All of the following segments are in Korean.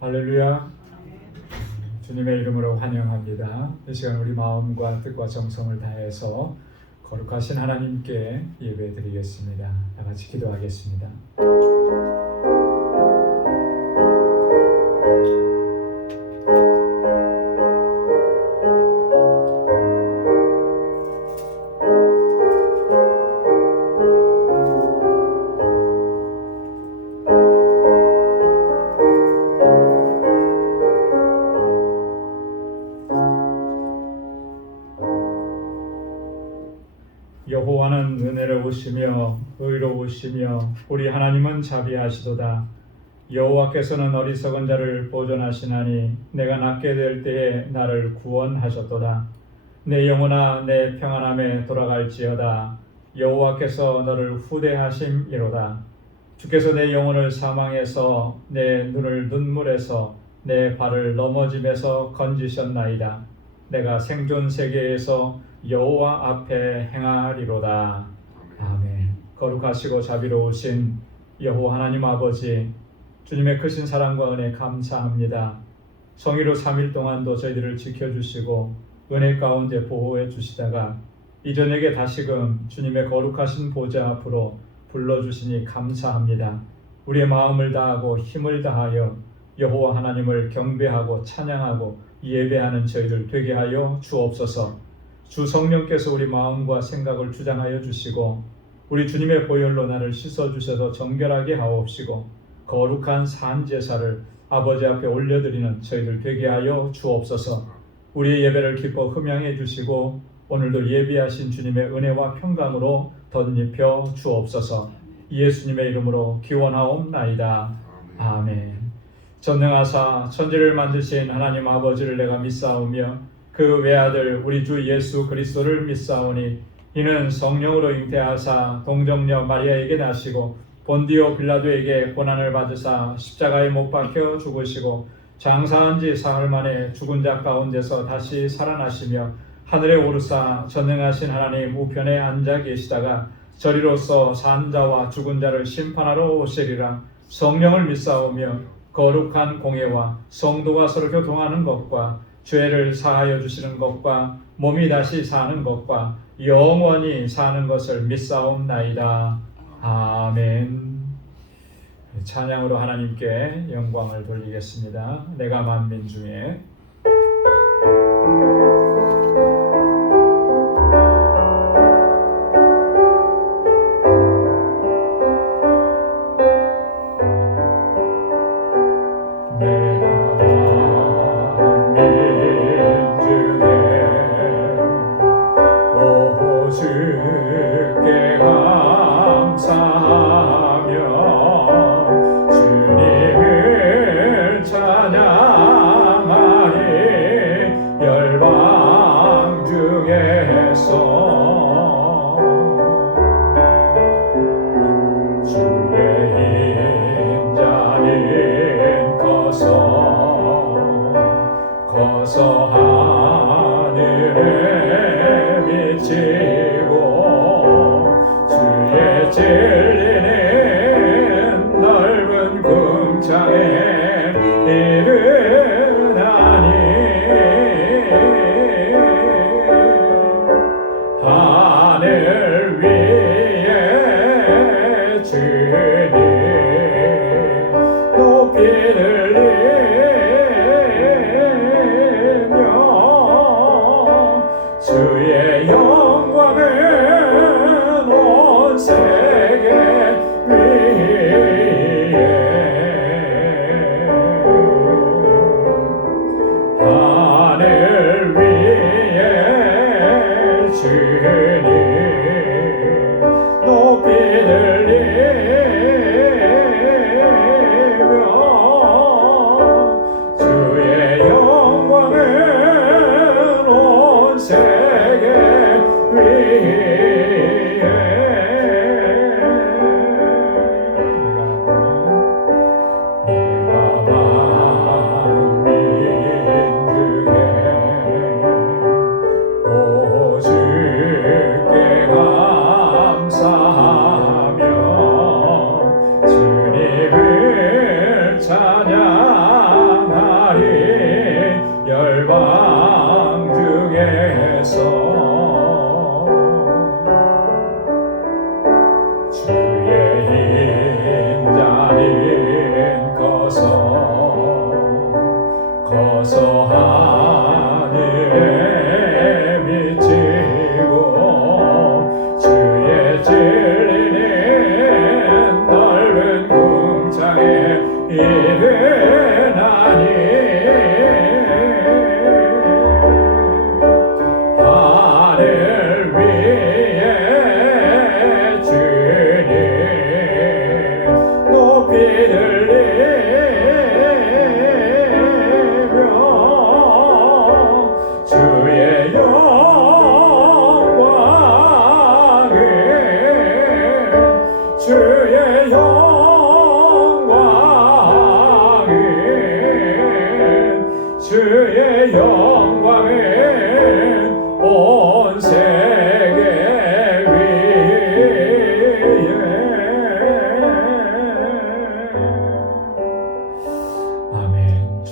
할렐루야. 주님의 이름으로 환영합니다. 이 시간 우리 마음과 뜻과 정성을 다해서 거룩하신 하나님께 예배드리겠습니다. 다 같이 기도하겠습니다. 여호와는 은혜로우시며 의로우시며 우리 하나님은 자비하시도다. 여호와께서는 어리석은 자를 보존하시나니 내가 낫게 될 때에 나를 구원하셨도다. 내 영혼아 내 평안함에 돌아갈지어다. 여호와께서 너를 후대하심이로다. 주께서 내 영혼을 사망에서 내 눈을 눈물에서 내 발을 넘어짐에서 건지셨나이다. 내가 생존 세계에서 여호와 앞에 행하리로다. 아멘. 거룩하시고 자비로우신 여호와 하나님 아버지, 주님의 크신 사랑과 은혜 감사합니다. 성의로 3일 동안도 저희들을 지켜주시고 은혜 가운데 보호해 주시다가 이 저녁에 다시금 주님의 거룩하신 보좌 앞으로 불러주시니 감사합니다. 우리의 마음을 다하고 힘을 다하여 여호와 하나님을 경배하고 찬양하고 예배하는 저희들 되게 하여 주옵소서. 주 성령께서 우리 마음과 생각을 주장하여 주시고 우리 주님의 보혈로 나를 씻어주셔서 정결하게 하옵시고 거룩한 산제사를 아버지 앞에 올려드리는 저희들 되게 하여 주옵소서. 우리의 예배를 기뻐 흠양해 주시고 오늘도 예비하신 주님의 은혜와 평강으로 덧입혀 주옵소서. 예수님의 이름으로 기원하옵나이다. 아멘. 전능하사 천지를 만드신 하나님 아버지를 내가 믿사오며 그 외아들 우리 주 예수 그리스도를 믿사오니 이는 성령으로 잉태하사 동정녀 마리아에게 나시고 본디오 빌라도에게 고난을 받으사 십자가에 못 박혀 죽으시고 장사한 지 사흘 만에 죽은 자 가운데서 다시 살아나시며 하늘에 오르사 전능하신 하나님 우편에 앉아 계시다가 저리로서 산 자와 죽은 자를 심판하러 오시리라. 성령을 믿사오며 거룩한 공예와 성도가 서로 교통하는 것과 죄를 사하여 주시는 것과 몸이 다시 사는 것과 영원히 사는 것을 믿사옵나이다. 아멘. 찬양으로 하나님께 영광을 돌리겠습니다. 내가 만민 중에 주께 감사하며 주님을 찬양하리. 열방 중에서 주의 인자는 커서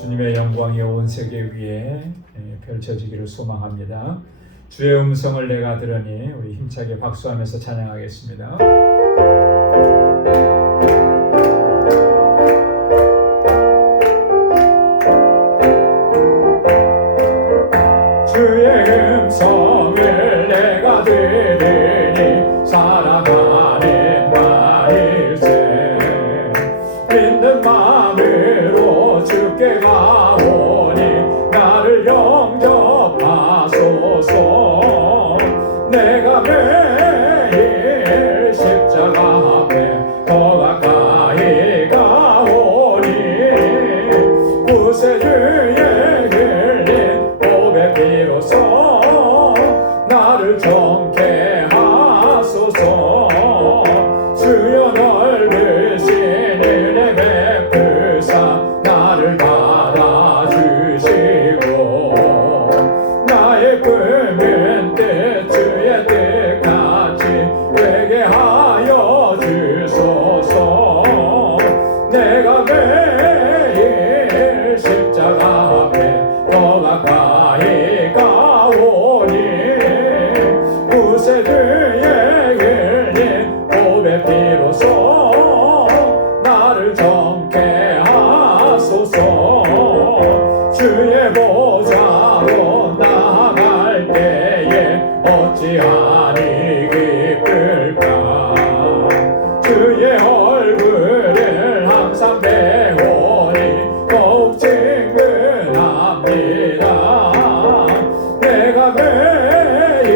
주님의 영광이 온 세계 위에 펼쳐지기를 소망합니다. 주의 음성을 내가 들으니 우리 힘차게 박수하면서 찬양하겠습니다. 주의 음성을 내가 들으니 살아가는 날일세. 믿는 마음으로 주께 가오니 나를 영접하소서. 내가 매일 십자가 앞에 더 가까이 가오니 구세주의 흘린 보배 비로소 나를 정케 하소서. 주여 넓으신 은혜 베푸사 나를 받아주시고 나의 꿈은 뜻 주의 뜻같이 되게 하여 주소서. 내가 매일 십자가 앞에 더 가까이 가오니 구세주의 흘린 보배 비로소 나를 정케 하소서. 주의 보좌로 나아갈 때에 어찌하니 기쁠까. 주의 얼굴을 항상 배우니 더욱 친근합니다. 내가 매일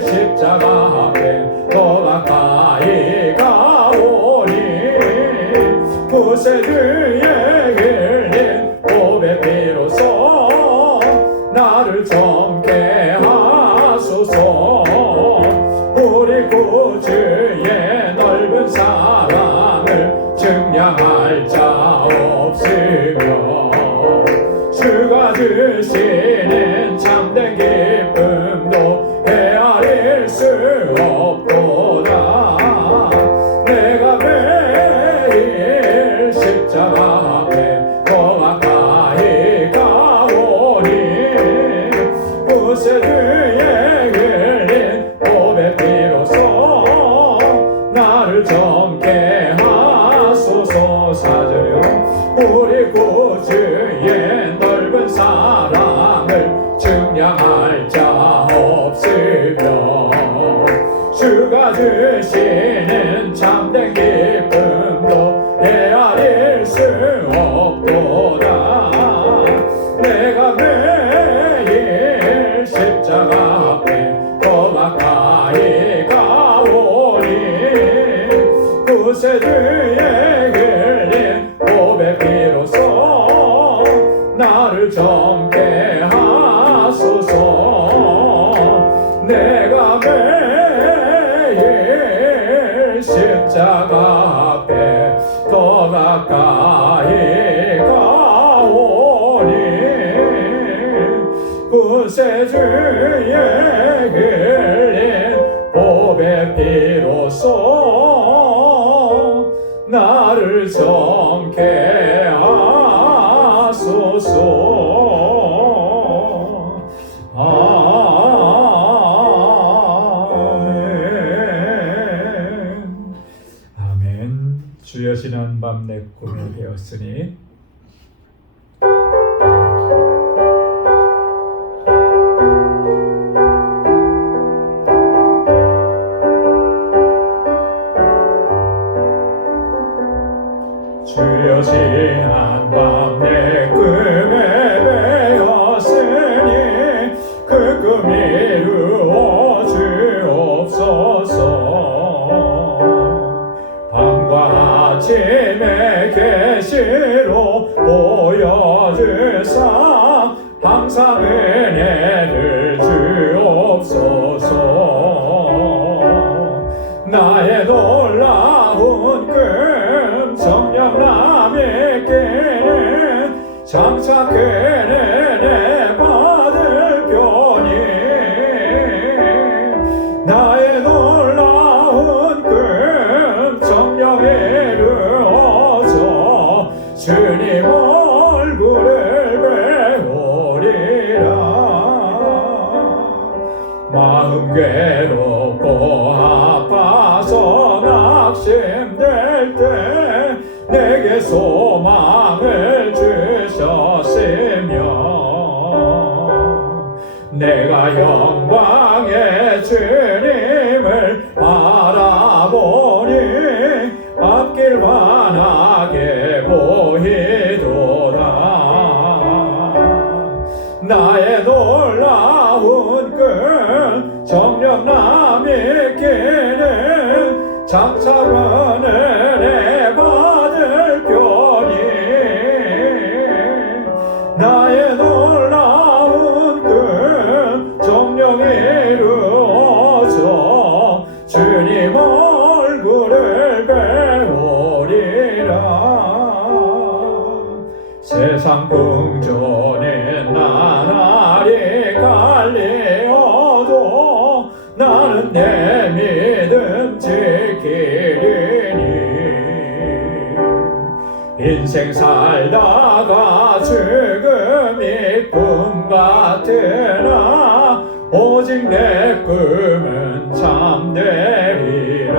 십자가 앞에 더 가까이 가오니 구세주의 흘린 보배 비로소 나를 정케 하소서. 우리 구주의 넓은 사랑을 증량할 자 없으며 주가 주시는 참된 기쁨도 헤아릴 수 없도다. 내가 매일 십자가 앞에 더 가까이 가오니 구세주의 흘린 보배 비로소 나를 정케 하소서. 사절요. 우리 구주의 넓은 사랑을 증량할 자 없으며 주가 주시는 참된 기쁨도 헤아릴 수 없도다. 내가 매일 십자가 앞에 더 가까이 가오니 구세주의 흘린 보배 비로소 나를 정케 하소서. 내가 매일 십자가 앞에 더 가까이 가오니 구세주의 흘린 보배 비로소 나를 정케 하소서. 아멘. 아멘. 주여 지난 밤 내 꿈이 되었으니 주여 지난 밤 내 꿈에 되었으니 그 꿈이 이루어 주옵소서. 밤과 아침의 계시로 보여주사 항상 은혜를 주옵소서. 나의 놀라운 꿈 성령 남에게는 장차 그 은혜 받을 편이 나의 놀라운 꿈 성령 이루어져 주님 얼굴을 나의 소망을 주셨으며 내가 영광의 주님을 바라보니 앞길 환하게 보이도다. 나의 놀라운 그 정령 남이 있기는 장차 은혜를 받을 겨니 나의 놀라운 그 정령이 이루어져 주님 얼굴을 배우리라. 세상 궁전에 나날이 갈리어도 나는 내 믿음 지키리니 인생 살다가 죽음이 꿈 같으나 오직 내 꿈은 참되리라.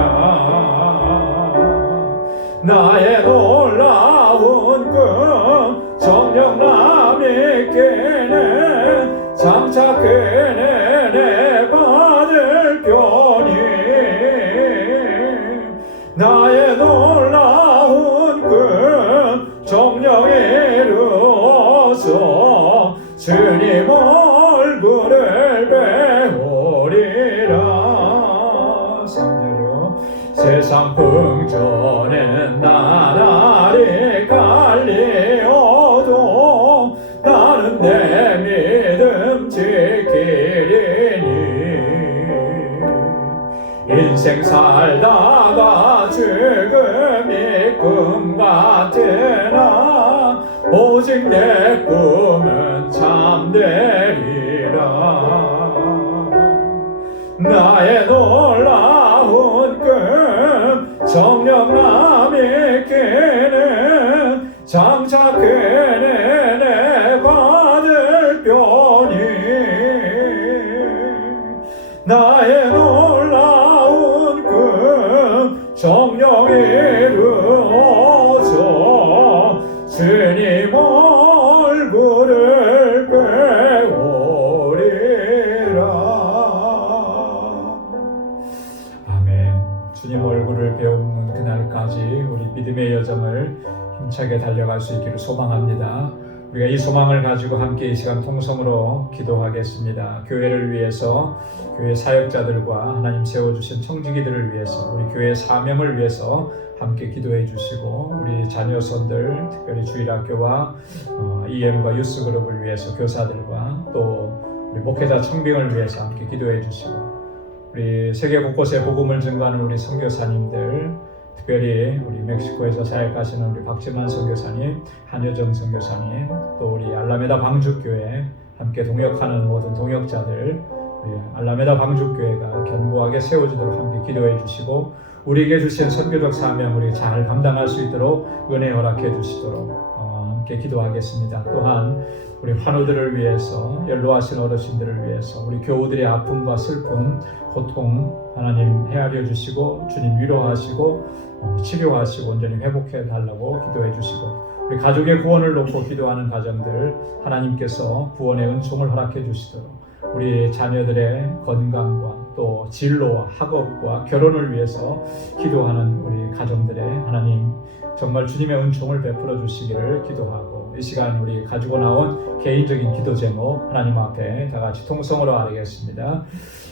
나의 놀라운 꿈 정녕 남이 있기는 장차 그 은혜 받을 겨니 나의 놀라운 꿈 정녕 이루어져 주님 얼굴을 배우리라. 3절이요. 세상 풍전에 나날이 갈리어도 나는 내 믿음 지키리니 인생 살다가 죽음이 꿈 같으나 오직 내 꿈은 참되리라. 나의 놀라운 꿈 정녕 남이 있기는 장차 그 은혜 받을 겨니 나의 놀라운 꿈 정녕 이루어져 주님 얼굴을 배우리라. 주님 얼굴을 배우는 그날까지 우리 믿음의 여정을 힘차게 달려갈 수 있기를 소망합니다. 우리가 이 소망을 가지고 함께 이 시간 통성으로 기도하겠습니다. 교회를 위해서, 교회 사역자들과 하나님 세워주신 청지기들을 위해서, 우리 교회 사명을 위해서 함께 기도해 주시고 우리 자녀손들, 특별히 주일학교와 EM과 유스그룹을 위해서 교사들과 또 우리 목회자 청빙을 위해서 함께 기도해 주시고 우리 세계 곳곳에 복음을 증거하는 우리 선교사님들, 특별히 우리 멕시코에서 사역하시는 우리 박지만 선교사님, 한여정 선교사님, 또 우리 알라메다 방주교회 함께 동역하는 모든 동역자들, 우리 알라메다 방주교회가 견고하게 세워지도록 함께 기도해 주시고 우리에게 주신 선교적 사명 우리 잘 감당할 수 있도록 은혜 허락해 주시도록 함께 기도하겠습니다. 또한 우리 환우들을 위해서, 연로하신 어르신들을 위해서, 우리 교우들의 아픔과 슬픔, 고통 하나님 헤아려 주시고 주님 위로하시고 치료하시고 온전히 회복해 달라고 기도해 주시고 우리 가족의 구원을 놓고 기도하는 가정들 하나님께서 구원의 은총을 허락해 주시도록 우리 자녀들의 건강과 또 진로와 학업과 결혼을 위해서 기도하는 우리 가정들의 하나님 정말 주님의 은총을 베풀어 주시기를 기도하고 이 시간 우리 가지고 나온 개인적인 기도 제목 하나님 앞에 다 같이 통성으로 아뢰겠습니다.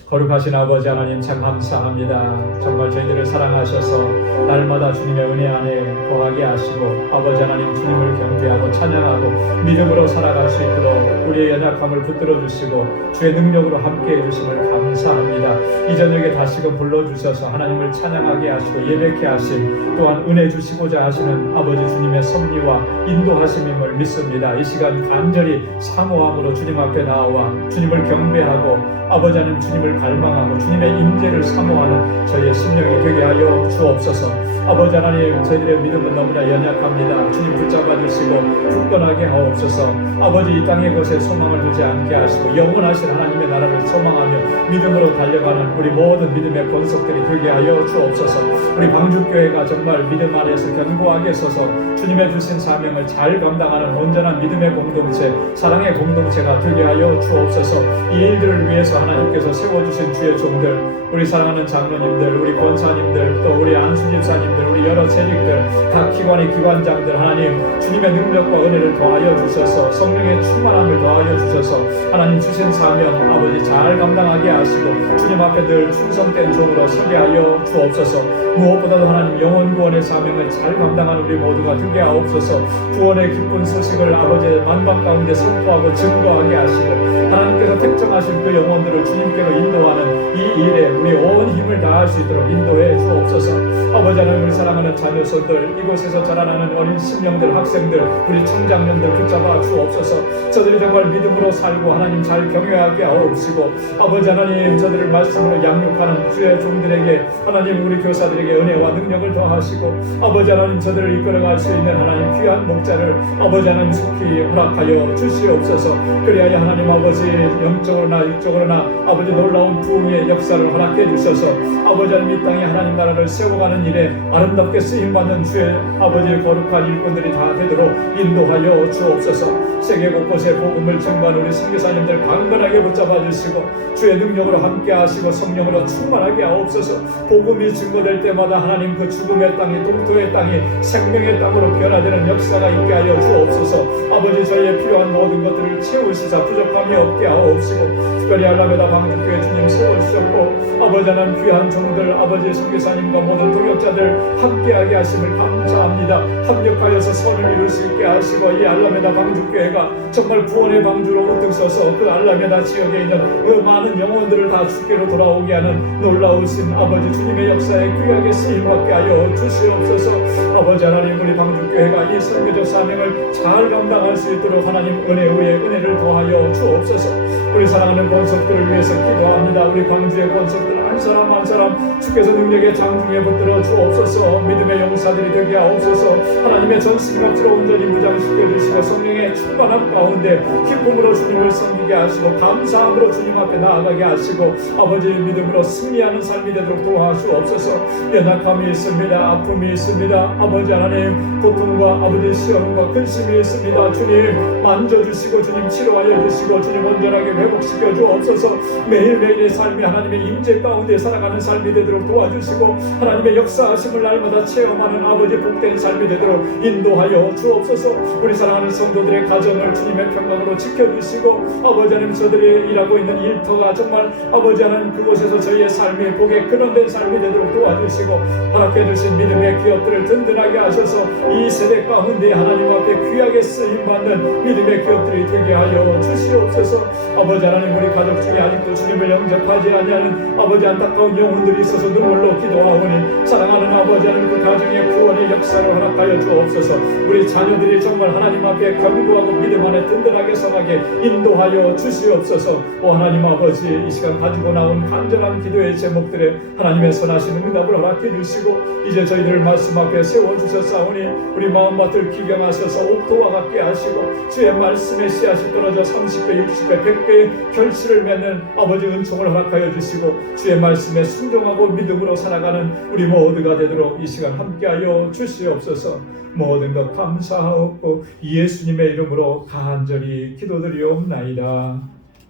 거룩하신 아버지 하나님 참 감사합니다. 정말 저희들을 사랑하셔서 날마다 주님의 은혜 안에 거하게 하시고 아버지 하나님 주님을 경배하고 찬양하고 믿음으로 살아갈 수 있도록 우리의 연약함을 붙들어 주시고 주의 능력으로 함께해 주심을 감사합니다. 이 저녁에 다시금 불러주셔서 하나님을 찬양하게 하시고 예배케 하신 또한 은혜 주시고자 하시는 아버지 주님의 섭리와 인도하심임을 믿습니다. 이 시간 간절히 사모함으로 주님 앞에 나와 주님을 경배하고 아버지 하나님 주님을 갈망하고 주님의 임재를 사모하는 저희의 심령이 되게 하여 주옵소서. 아버지 하나님 저희들의 믿음은 너무나 연약합니다. 주님 붙잡아 주시고 굳건하게 하옵소서. 아버지 이 땅의 것에 소망을 두지 않게 하시고 영원하신 하나님의 나라를 소망하며 믿음으로 달려가는 우리 모든 믿음의 권속들이 되게 하여 주옵소서. 우리 광주교회가 정말 믿음 안에서 견고하게 서서 주님의 주신 사명을 잘 감당하는 온전한 믿음의 공동체, 사랑의 공동체가 되게 하여 주옵소서. 이 일들을 위해서 하나님께서 세워주신 주의 종들, 우리 사랑하는 장로님들, 우리 권사님들, 또 우리 안수집사님들, 우리 여러 재직들, 각 기관의 기관장들, 하나님 주님의 능력과 은혜를 더하여 주셔서 성령의 충만함을 더하여 주셔서 하나님 주신 사명 아버지 잘 감당하게 하시고 주님 앞에 늘 충성된 종으로 서게 하여 주옵소서. 무엇보다도 하나님 영혼 구원의 사명을 잘 감당하는 우리 모두가 되게 하옵소서. 구원의 기쁜 소식을 아버지 만방 가운데 선포하고 증거하게 하시고 하나님께서 택정하신 그 영혼들을 주님께로 인도하는 이 일에 우리 온 힘을 다할 수 있도록 인도해 주옵소서. 아버지 하나님 우리 사랑하는 자녀손들, 이곳에서 자라나는 어린 심령들, 학생들, 우리 청장년들 붙잡아 주옵소서. 저들이 정말 믿음으로 살고 하나님 잘 경외하게 하옵시고 아버지 하나님 저들을 말씀으로 양육하는 주의 종들에게 하나님 우리 교사들에게 은혜와 능력을 더하시고 아버지 하나님 저들을 이끌어갈 수 있는 하나님 귀한 목자를 아버지 하나님 속히 허락하여 주시옵소서. 그리하여 하나님 아버지 영적으로나 육적으로나 아버지 놀라운 부흥의 역사를 허락해 주셔서 아버지 하나님 이 땅에 하나님 나라를 세워가는 일에 아름답게 쓰임받는 주의 아버지의 거룩한 일꾼들이 다 되도록 인도하여 주옵소서. 세계 곳곳에 복음을 증거하는 우리 선교사님들 강건하게 붙잡아 주시고 주의 능력으로 함께 하시고 성령으로 충만하게 하옵소서. 복음이 증거될 때마다 하나님 그 죽음의 땅이 독도의 땅이 생명의 땅으로 변화되는 역사가 있게 하여 주옵소서. 아버지 저희의 필요한 모든 것들을 채우시사 부족함이 없게 하옵시고 특별히 알라메다 방주교회 주님 세워주셨고 아버지 하나님 귀한 종들 아버지 선교사님과 모든 동역자들 함께하게 하심을 감사합니다. 합력하여서 선을 이룰 수 있게 하시고 이 알라메다 방주교회가 정말 구원의 방주로 우뚝 서서 그 알라메다 지역에 있는 그 많은 영혼들을 다 주께로 돌아오게 하는 놀라우신 아버지 주님의 역사에 귀하게 쓰임받게 하여 주시옵소서. 아버지 하나님 우리 방주교회가 이 선교적 사명을 잘 감당할 수 있도록 하나님 은혜 위에 은혜를 더하여 주옵소서. 우리 사랑하는 권속들을 위해서 기도합니다. 우리 광주의 권속들 한 사람 한 사람 주께서 능력의 장중에 붙들어 주옵소서. 믿음의 용사들이 되게 하옵소서. 하나님의 전신갑주로 온전히 무장시켜 주시고 성령의 충만함 가운데 기쁨으로 주님을 섬기게 하시고 감사함으로 주님 앞에 나아가게 하시고 아버지의 믿음으로 승리하는 삶이 되도록 도와주옵소서. 연약함이 있습니다. 아픔이 있습니다. 아버지 하나님 고통과 아버지 시험과 근심이 있습니다. 주님 만져주시고 주님 치료하여 주시고 주님 온전하게 회복시켜 주옵소서. 매일매일의 삶이 하나님의 임재 가운데 살아가는 삶이 되도록 도와주시고 하나님의 역사하심을 날마다 체험하는 아버지 복된 삶이 되도록 인도하여 주옵소서. 우리 사랑하는 성도들의 가정을 주님의 평강으로 지켜주시고 아버지 하나님 저들이 일하고 있는 일터가 정말 아버지 하나님 그곳에서 저희의 삶이 복의 근원된 삶이 되도록 도와주시고 허락해 주신 믿음의 기업들을 든든하게 하셔서 이 세대 가운데 하나님 앞에 귀하게 쓰임받는 믿음의 기업들이 되게 하여 주시옵소서. 아버지 하나님 우리 가족 중에 아직도 주님을 영접하지 아니하는 아버지 안타까운 영혼들이 있어서 눈물로 기도하오니 사랑하는 아버지 하나님 그 가정의 구원의 역사를 허락하여 주옵소서. 우리 자녀들이 정말 하나님 앞에 견고하고 믿음 안에 든든하게 서가게 인도하여 주시옵소서. 오 하나님 아버지 이 시간 가지고 나온 간절한 기도의 제목들에 하나님의 선하신 응답을 허락해 주시고 이제 저희들을 말씀 앞에 세워주셨사오니 우리 마음밭을 기경하셔서 옥토와 같게 하시고 주의 말씀의 씨앗이 떨어져 30배 60배 100배의 결실을 맺는 아버지 은총을 허락하여 주시고 주의 말씀에 순종하고 믿음으로 살아가는 우리 모두가 되도록 이 시간 함께하여 주시옵소서. 모든 것 감사하옵고 예수님의 이름으로 간절히 기도드리옵나이다.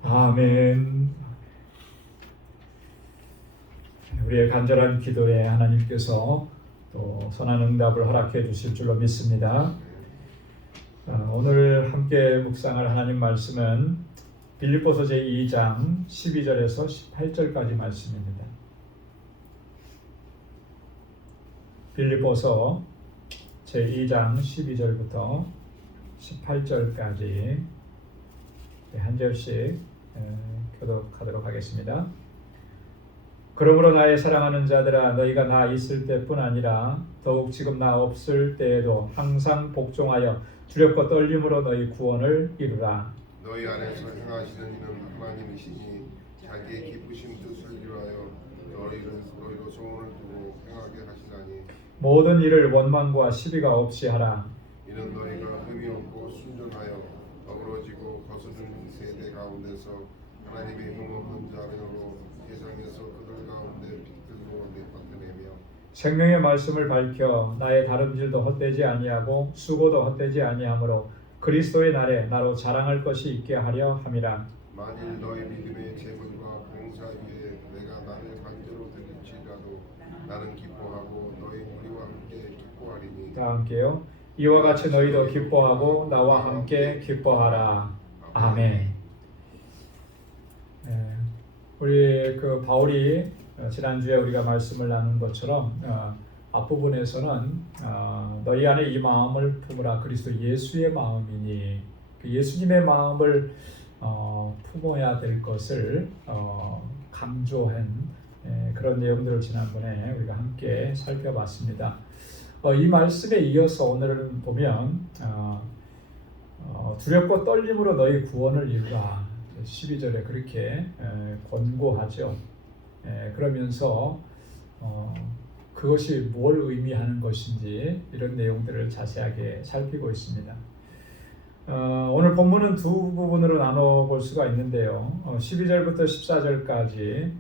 아멘. 우리의 간절한 기도에 하나님께서 또 선한 응답을 허락해 주실 줄로 믿습니다. 오늘 함께 묵상할 하나님 말씀은 빌립보서 제2장 12절에서 18절까지 말씀입니다. 빌립보서 제2장 12절부터 18절까지 한 절씩 교독하도록 하겠습니다. 그러므로 나의 사랑하는 자들아 너희가 나 있을 때뿐 아니라 더욱 지금 나 없을 때에도 항상 복종하여 두렵고 떨림으로 너희 구원을 이루라. 너희 안에서 행하시는 이는 하나님이시니 자기의 기쁘신 뜻을 이루하여 너희로 소원을 두고 행하게 하시나니 모든 일을 원망과 시비가 없이 하라. 이는 너희가 흠이 없고 순전하여 어그러지고 거스르는 세대 가운데서 하나님의 흠없는 자녀로 세상에서 그들 가운데 빛들로 나타내며 생명의 말씀을 밝혀 나의 다름질도 헛되지 아니하고 수고도 헛되지 아니하므로 그리스도의 날에 나로 자랑할 것이 있게 하려 함이라. 만일 너희 믿음의 제물과 봉사 위에 내가 나를 간절로 드릴지라도 나는 기뻐하고 너희 무리와 함께 기뻐하리니 다 함께요. 이와 같이 너희도 기뻐하고 나와 함께 기뻐하라. 아멘. 우리 그 바울이 지난주에 우리가 말씀을 나눈 것처럼 앞부분에서는 너희 안에 이 마음을 품으라 그리스도 예수의 마음이니 그 예수님의 마음을 품어야 될 것을 강조한 그런 내용들을 지난번에 우리가 함께 살펴봤습니다. 이 말씀에 이어서 오늘은 보면 두렵고 떨림으로 너희 구원을 이루라 12절에 그렇게 권고하죠. 그러면서 그것이 뭘 의미하는 것인지 이런 내용들을 자세하게 살피고 있습니다. 오늘 본문은 두 부분으로 나눠볼 수가 있는데요. 12절부터 14절까지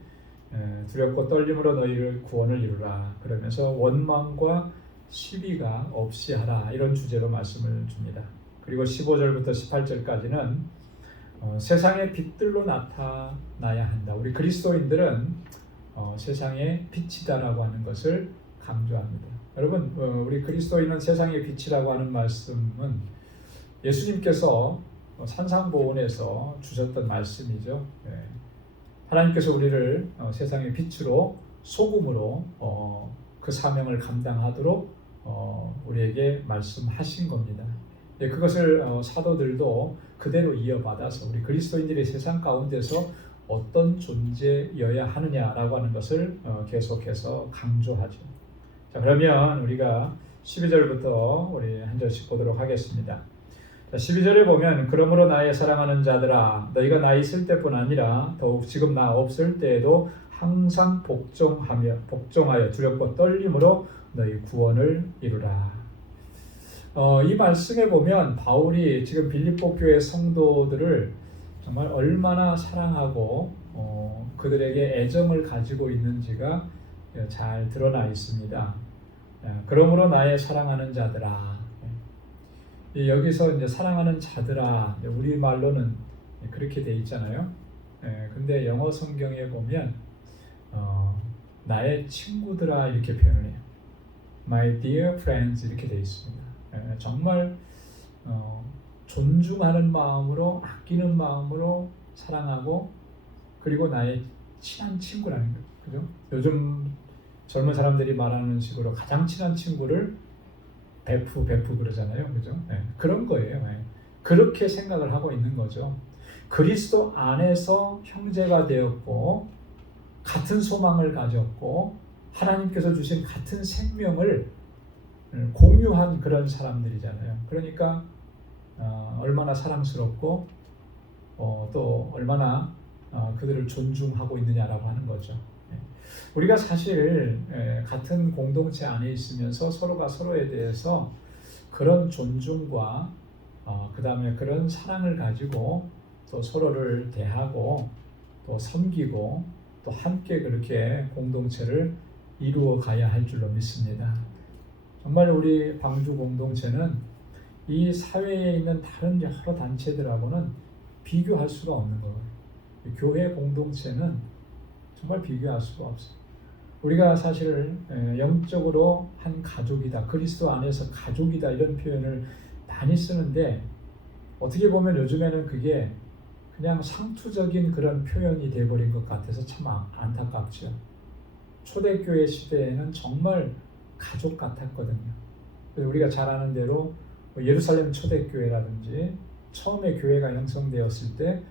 두렵고 떨림으로 너희를 구원을 이루라 그러면서 원망과 시비가 없이 하라 이런 주제로 말씀을 줍니다. 그리고 15절부터 18절까지는 세상의 빛들로 나타나야 한다. 우리 그리스도인들은 세상의 빛이다라고 하는 것을 강조합니다. 여러분, 우리 그리스도인은 세상의 빛이라고 하는 말씀은 예수님께서 산상보훈에서 주셨던 말씀이죠. 하나님께서 우리를 세상의 빛으로 소금으로 그 사명을 감당하도록 우리에게 말씀하신 겁니다. 그것을 사도들도 그대로 이어받아서 우리 그리스도인들이 세상 가운데서 어떤 존재여야 하느냐라고 하는 것을 계속해서 강조하죠. 자, 그러면 우리가 12절부터 우리 한 절씩 보도록 하겠습니다. 자, 12절에 보면 그러므로 나의 사랑하는 자들아 너희가 나 있을 때뿐 아니라 더욱 지금 나 없을 때에도 항상 복종하여 두렵고 떨림으로 너희 구원을 이루라. 이 말씀에 보면 바울이 지금 빌립보 교회 성도들을 정말 얼마나 사랑하고 그들에게 애정을 가지고 있는지가 잘 드러나 있습니다. 그러므로 나의 사랑하는 자들아. 여기서 이제 사랑하는 자들아 우리 말로는 그렇게 돼 있잖아요. 근데 영어 성경에 보면 나의 친구들아 이렇게 표현을 해요. My dear friends 이렇게 돼 있습니다. 정말 존중하는 마음으로 아끼는 마음으로 사랑하고 그리고 나의 친한 친구라는 거죠. 그죠? 요즘 젊은 사람들이 말하는 식으로 가장 친한 친구를 베프 그러잖아요. 그죠? 그런 거예요. 그렇게 생각을 하고 있는 거죠. 그리스도 안에서 형제가 되었고 같은 소망을 가졌고 하나님께서 주신 같은 생명을 공유한 그런 사람들이잖아요. 그러니까 얼마나 사랑스럽고 또 얼마나 그들을 존중하고 있느냐라고 하는 거죠. 우리가 사실 같은 공동체 안에 있으면서 서로가 서로에 대해서 그런 존중과 그 다음에 그런 사랑을 가지고 또 서로를 대하고 또 섬기고 또 함께 그렇게 공동체를 이루어 가야 할 줄로 믿습니다. 정말 우리 방주 공동체는 이 사회에 있는 다른 여러 단체들하고는 비교할 수가 없는 거예요. 교회 공동체는 정말 비교할 수가 없어요. 우리가 사실 영적으로 한 가족이다, 그리스도 안에서 가족이다 이런 표현을 많이 쓰는데 어떻게 보면 요즘에는 그게 그냥 상투적인 그런 표현이 돼버린 것 같아서 참 안타깝죠. 초대교회 시대에는 정말 가족 같았거든요. 우리가 잘 아는 대로 예루살렘 초대교회라든지 처음에 교회가 형성되었을 때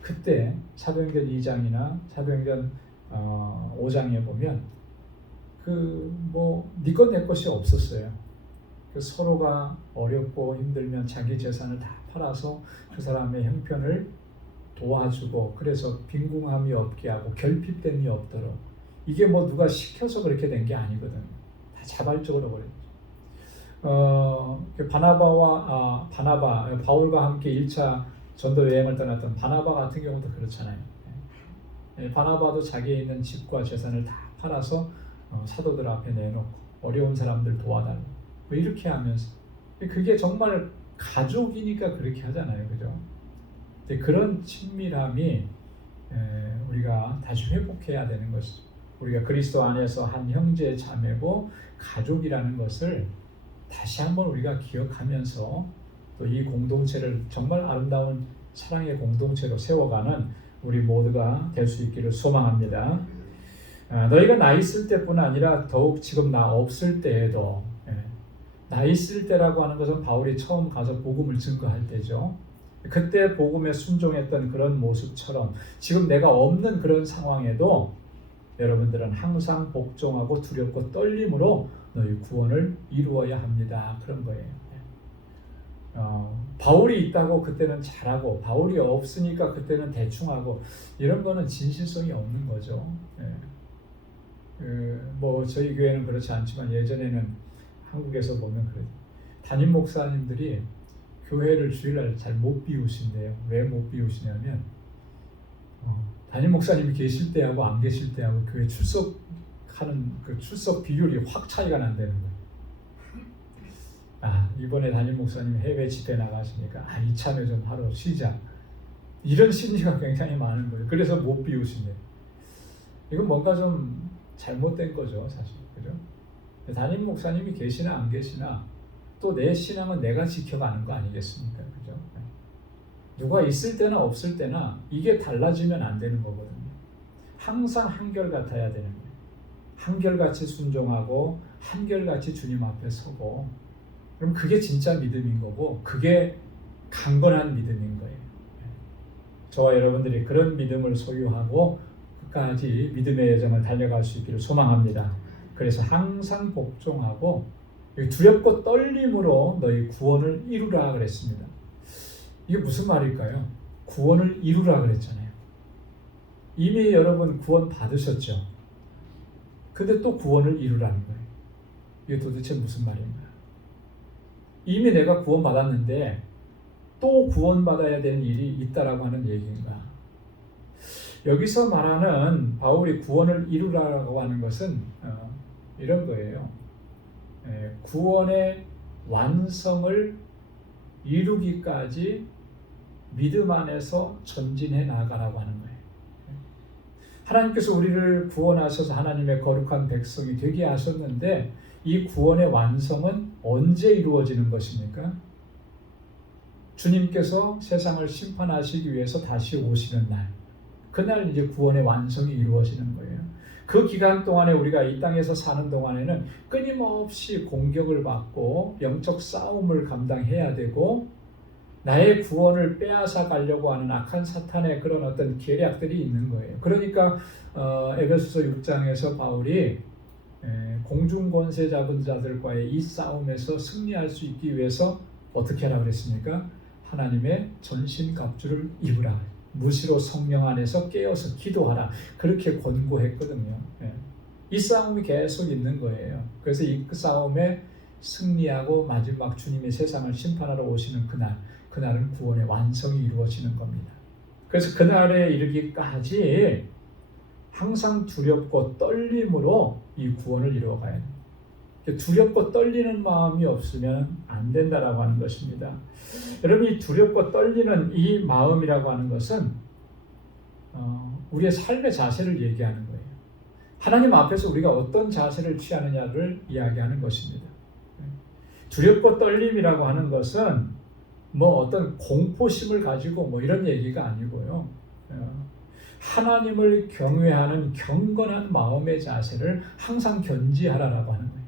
그때 사도행전 2장이나 사도행전 5장에 보면 네 것 내 것이 없었어요. 그 서로가 어렵고 힘들면 자기 재산을 다 팔아서 그 사람의 형편을 도와주고, 그래서 빈궁함이 없게 하고 결핍됨이 없도록. 이게 뭐 누가 시켜서 그렇게 된 게 아니거든. 다 자발적으로 그래. 바울과 함께 1차 전도 여행을 떠났던 바나바 같은 경우도 그렇잖아요. 바나바도 자기에 있는 집과 재산을 다 팔아서 사도들 앞에 내놓고 어려운 사람들 도와달라고 뭐 이렇게 하면서, 그게 정말 가족이니까 그렇게 하잖아요, 그죠? 그런 친밀함이 우리가 다시 회복해야 되는 것이죠. 우리가 그리스도 안에서 한 형제 자매고 가족이라는 것을 다시 한번 우리가 기억하면서 또 이 공동체를 정말 아름다운 사랑의 공동체로 세워가는 우리 모두가 될 수 있기를 소망합니다. 너희가 나 있을 때뿐 아니라 더욱 지금 나 없을 때에도, 나 있을 때라고 하는 것은 바울이 처음 가서 복음을 증거할 때죠. 그때 복음에 순종했던 그런 모습처럼 지금 내가 없는 그런 상황에도 여러분들은 항상 복종하고 두렵고 떨림으로 너희 구원을 이루어야 합니다. 그런 거예요. 바울이 있다고 그때는 잘하고 바울이 없으니까 그때는 대충하고 이런 거는 진실성이 없는 거죠. 뭐 저희 교회는 그렇지 않지만 예전에는 한국에서 보면 그래요. 담임 목사님들이 교회를 주일날 잘 못 비우신대요. 왜 못 비우시냐면 담임 목사님이 계실 때하고 안 계실 때하고 교회 출석하는 그 출석 비율이 확 차이가 난다는 거예요. 이번에 담임 목사님 해외 집회 나가시니까 이참에 좀 하루 쉬자. 이런 심리가 굉장히 많은 거예요. 그래서 못 비우신대요. 이건 뭔가 좀 잘못된 거죠, 사실. 그죠? 담임 목사님이 계시나 안 계시나 또 내 신앙은 내가 지켜가는 거 아니겠습니까? 그죠? 누가 있을 때나 없을 때나 이게 달라지면 안 되는 거거든요. 항상 한결같아야 되는 거예요. 한결같이 순종하고 한결같이 주님 앞에 서고, 그럼 그게 진짜 믿음인 거고 그게 강건한 믿음인 거예요. 저와 여러분들이 그런 믿음을 소유하고 끝까지 믿음의 여정을 달려갈 수 있기를 소망합니다. 그래서 항상 복종하고 두렵고 떨림으로 너희 구원을 이루라 그랬습니다. 이게 무슨 말일까요? 구원을 이루라 그랬잖아요. 이미 여러분 구원 받으셨죠? 근데 또 구원을 이루라는 거예요. 이게 도대체 무슨 말인가? 이미 내가 구원 받았는데 또 구원 받아야 되는 일이 있다라고 하는 얘기인가? 여기서 말하는 바울이 구원을 이루라고 하는 것은 이런 거예요. 구원의 완성을 이루기까지 믿음 안에서 전진해 나가라고 하는 거예요. 하나님께서 우리를 구원하셔서 하나님의 거룩한 백성이 되게 하셨는데 이 구원의 완성은 언제 이루어지는 것입니까? 주님께서 세상을 심판하시기 위해서 다시 오시는 날, 그날 이제 구원의 완성이 이루어지는 거예요. 그 기간 동안에 우리가 이 땅에서 사는 동안에는 끊임없이 공격을 받고 영적 싸움을 감당해야 되고 나의 구원을 빼앗아 가려고 하는 악한 사탄의 그런 어떤 계략들이 있는 거예요. 그러니까 에베소서 6장에서 바울이 공중 권세 잡은 자들과의 이 싸움에서 승리할 수 있기 위해서 어떻게 하라고 그랬습니까? 하나님의 전신 갑주를 입으라. 무시로 성령 안에서 깨어서 기도하라. 그렇게 권고했거든요. 이 싸움이 계속 있는 거예요. 그래서 이 싸움에 승리하고 마지막 주님이 세상을 심판하러 오시는 그날은 구원의 완성이 이루어지는 겁니다. 그래서 그날에 이르기까지 항상 두렵고 떨림으로 이 구원을 이루어가야 돼요. 두렵고 떨리는 마음이 없으면 안 된다라고 하는 것입니다. 여러분, 이 두렵고 떨리는 이 마음이라고 하는 것은 우리의 삶의 자세를 얘기하는 거예요. 하나님 앞에서 우리가 어떤 자세를 취하느냐를 이야기하는 것입니다. 두렵고 떨림이라고 하는 것은 뭐 어떤 공포심을 가지고 뭐 이런 얘기가 아니고요. 하나님을 경외하는 경건한 마음의 자세를 항상 견지하라라고 하는 거예요.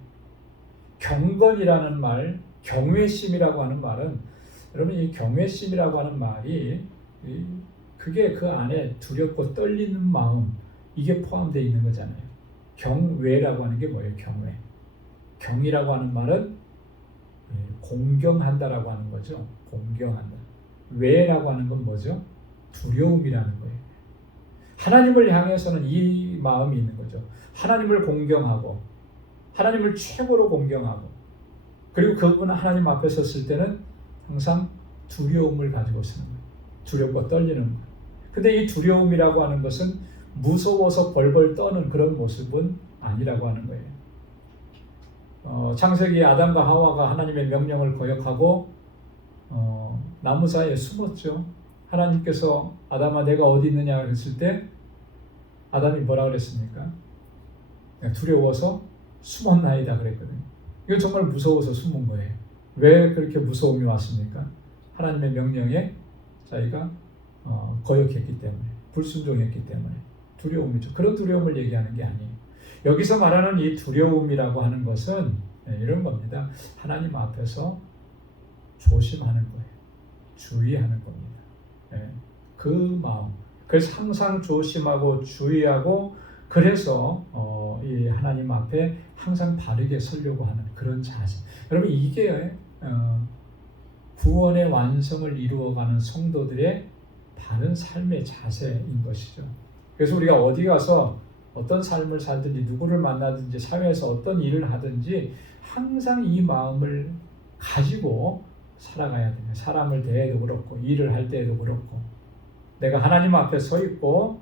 경건이라는 말, 경외심이라고 하는 말은 여러분 이 경외심이라고 하는 말이 그게 그 안에 두렵고 떨리는 마음 이게 포함되어 있는 거잖아요. 경외라고 하는 게 뭐예요? 경외. 경이라고 하는 말은 공경한다라고 하는 거죠. 공경한다. 왜라고 하는 건 뭐죠? 두려움이라는 거예요. 하나님을 향해서는 이 마음이 있는 거죠. 하나님을 공경하고 하나님을 최고로 공경하고 그리고 그분 하나님 앞에 섰을 때는 항상 두려움을 가지고 서는 거예요. 두렵고 떨리는 거예요. 근데 이 두려움이라고 하는 것은 무서워서 벌벌 떠는 그런 모습은 아니라고 하는 거예요. 창세기 아담과 하와가 하나님의 명령을 거역하고 나무 사이에 숨었죠. 하나님께서 아담아 내가 어디 있느냐 했을 때 아담이 뭐라 그랬습니까? 두려워서 숨었나이다 그랬거든요. 이건 정말 무서워서 숨은 거예요. 왜 그렇게 무서움이 왔습니까? 하나님의 명령에 자기가 거역했기 때문에, 불순종했기 때문에 두려움이죠. 그런 두려움을 얘기하는 게 아니에요. 여기서 말하는 이 두려움이라고 하는 것은 이런 겁니다. 하나님 앞에서 조심하는 거예요. 주의하는 겁니다. 그 마음. 그래서 항상 조심하고 주의하고 그래서 이 하나님 앞에 항상 바르게 서려고 하는 그런 자세. 여러분 이게 구원의 완성을 이루어가는 성도들의 바른 삶의 자세인 것이죠. 그래서 우리가 어디 가서 어떤 삶을 살든지 누구를 만나든지 사회에서 어떤 일을 하든지 항상 이 마음을 가지고 살아가야 됩니다. 사람을 대해도 그렇고 일을 할 때에도 그렇고 내가 하나님 앞에 서 있고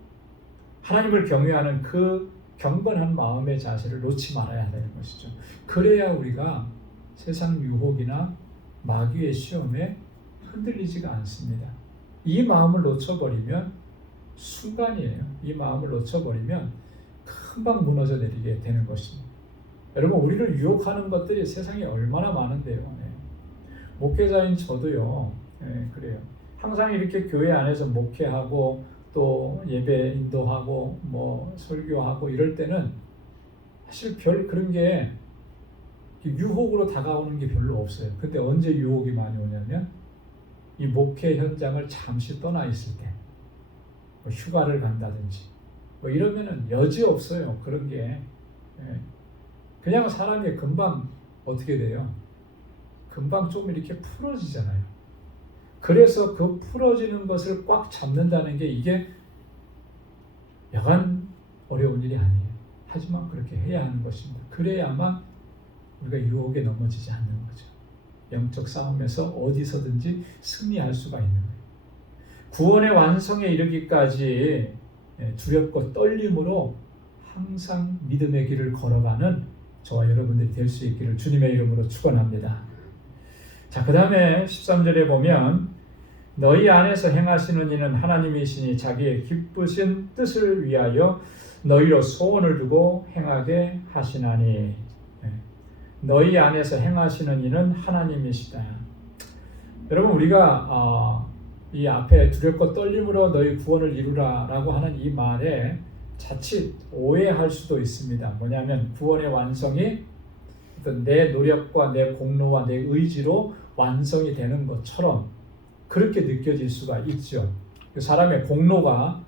하나님을 경외하는 그 경건한 마음의 자세를 놓지 말아야 되는 것이죠. 그래야 우리가 세상 유혹이나 마귀의 시험에 흔들리지가 않습니다. 이 마음을 놓쳐버리면 순간이에요. 이 마음을 놓쳐버리면 금방 무너져 내리게 되는 것입니다. 여러분 우리를 유혹하는 것들이 세상에 얼마나 많은데요. 목회자인 저도요. 그래요. 항상 이렇게 교회 안에서 목회하고 또 예배 인도하고 뭐 설교하고 이럴 때는 사실 별 그런 게 유혹으로 다가오는 게 별로 없어요. 근데 언제 유혹이 많이 오냐면 이 목회 현장을 잠시 떠나 있을 때 뭐 휴가를 간다든지 뭐 이러면은 여지없어요. 그런 게 그냥 사람이 금방 어떻게 돼요? 금방 좀 이렇게 풀어지잖아요. 그래서 그 풀어지는 것을 꽉 잡는다는 게 이게 여간 어려운 일이 아니에요. 하지만 그렇게 해야 하는 것입니다. 그래야만 우리가 유혹에 넘어지지 않는 거죠. 영적 싸움에서 어디서든지 승리할 수가 있는 거예요. 구원의 완성에 이르기까지 두렵고 떨림으로 항상 믿음의 길을 걸어가는 저와 여러분들이 될 수 있기를 주님의 이름으로 축원합니다. 자, 그 다음에 13절에 보면 너희 안에서 행하시는 이는 하나님이시니 자기의 기쁘신 뜻을 위하여 너희로 소원을 두고 행하게 하시나니 너희 안에서 행하시는 이는 하나님이시다. 여러분 우리가 이 앞에 두렵고 떨림으로 너희 구원을 이루라 라고 하는 이 말에 자칫 오해할 수도 있습니다. 뭐냐면 구원의 완성이 어떤 내 노력과 내 공로와 내 의지로 완성이 되는 것처럼 그렇게 느껴질 수가 있죠. 사람의 공로가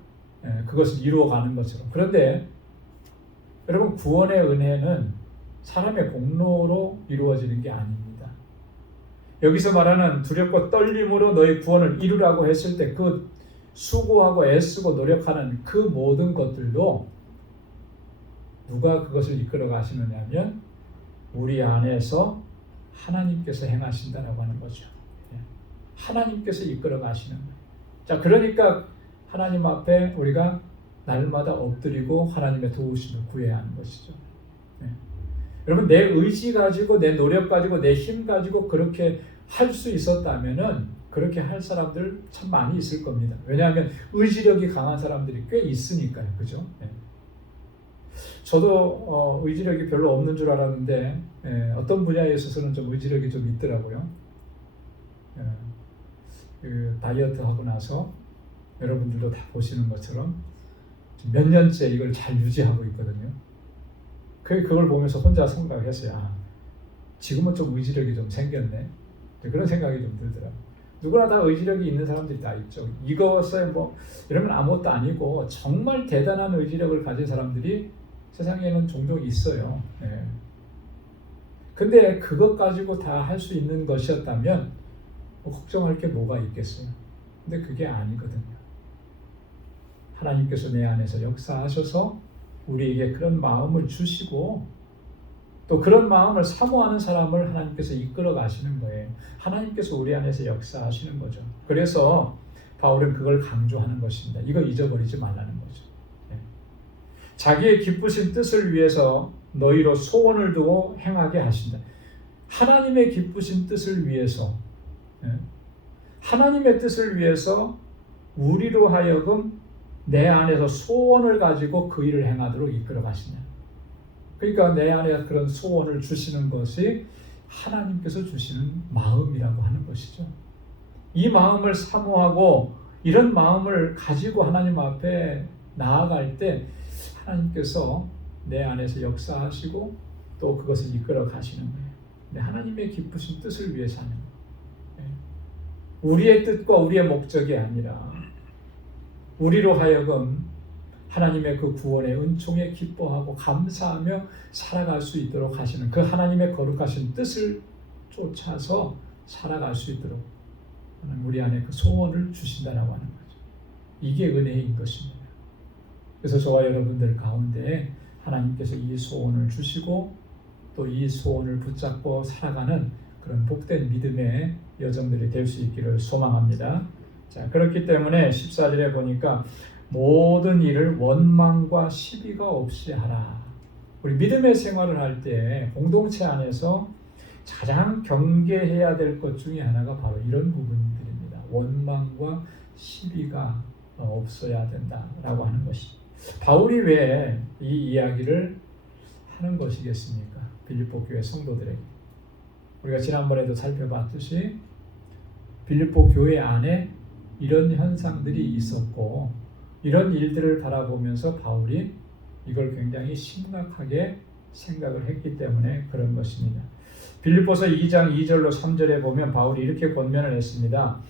그것을 이루어가는 것처럼. 그런데 여러분 구원의 은혜는 사람의 공로로 이루어지는 게 아닙니다. 여기서 말하는 두렵고 떨림으로 너희 구원을 이루라고 했을 때 그 수고하고 애쓰고 노력하는 그 모든 것들도 누가 그것을 이끌어 가시느냐 하면 우리 안에서 하나님께서 행하신다라고 하는 거죠. 하나님께서 이끌어 가시는 거예요. 자, 그러니까 하나님 앞에 우리가 날마다 엎드리고 하나님의 도우심을 구해야 하는 것이죠. 여러분 내 의지 가지고 내 노력 가지고 내 힘 가지고 그렇게 할 수 있었다면은 그렇게 할 사람들 참 많이 있을 겁니다. 왜냐하면 의지력이 강한 사람들이 꽤 있으니까요. 그죠? 저도 의지력이 별로 없는 줄 알았는데 어떤 분야에 있어서는 좀 의지력이 좀 있더라고요. 그 다이어트 하고 나서 여러분들도 다 보시는 것처럼 몇 년째 이걸 잘 유지하고 있거든요. 그걸 보면서 혼자 생각했어요. 지금은 좀 의지력이 좀 생겼네. 그런 생각이 좀 들더라고요. 누구나 다 의지력이 있는 사람들이 다 있죠. 이것에 뭐 이러면 아무것도 아니고 정말 대단한 의지력을 가진 사람들이 세상에는 종종 있어요. 근데 그것 가지고 다 할 수 있는 것이었다면 뭐 걱정할 게 뭐가 있겠어요. 근데 그게 아니거든요. 하나님께서 내 안에서 역사하셔서 우리에게 그런 마음을 주시고 또 그런 마음을 사모하는 사람을 하나님께서 이끌어 가시는 거예요. 하나님께서 우리 안에서 역사하시는 거죠. 그래서 바울은 그걸 강조하는 것입니다. 이거 잊어버리지 말라는 거죠. 자기의 기쁘신 뜻을 위해서 너희로 소원을 두고 행하게 하신다. 하나님의 기쁘신 뜻을 위해서, 하나님의 뜻을 위해서 우리로 하여금 내 안에서 소원을 가지고 그 일을 행하도록 이끌어 가시냐. 그러니까 내 안에 그런 소원을 주시는 것이 하나님께서 주시는 마음이라고 하는 것이죠. 이 마음을 사모하고 이런 마음을 가지고 하나님 앞에 나아갈 때 하나님께서 내 안에서 역사하시고 또 그것을 이끌어 가시는 거예요. 하나님의 기쁘신 뜻을 위해서 하는 거예요. 우리의 뜻과 우리의 목적이 아니라 우리로 하여금 하나님의 그 구원의 은총에 기뻐하고 감사하며 살아갈 수 있도록 하시는 그 하나님의 거룩하신 뜻을 쫓아서 살아갈 수 있도록 우리 안에 그 소원을 주신다라고 하는 거죠. 이게 은혜인 것입니다. 그래서 저와 여러분들 가운데 하나님께서 이 소원을 주시고 또 이 소원을 붙잡고 살아가는 그런 복된 믿음의 여정들이 될 수 있기를 소망합니다. 자, 그렇기 때문에 14절에 보니까 모든 일을 원망과 시비가 없이 하라. 우리 믿음의 생활을 할 때 공동체 안에서 가장 경계해야 될 것 중에 하나가 바로 이런 부분들입니다. 원망과 시비가 없어야 된다라고 하는 것이. 바울이 왜 이 이야기를 하는 것이겠습니까? 빌립보 교회 성도들에게. 우리가 지난번에도 살펴봤듯이 빌립보 교회 안에 이런 현상들이 있었고 이런 일들을 바라보면서 바울이 이걸 굉장히 심각하게 생각을 했기 때문에 그런 것입니다. 빌립보서 2장 2절로 3절에 보면 바울이 이렇게 권면을 했습니다.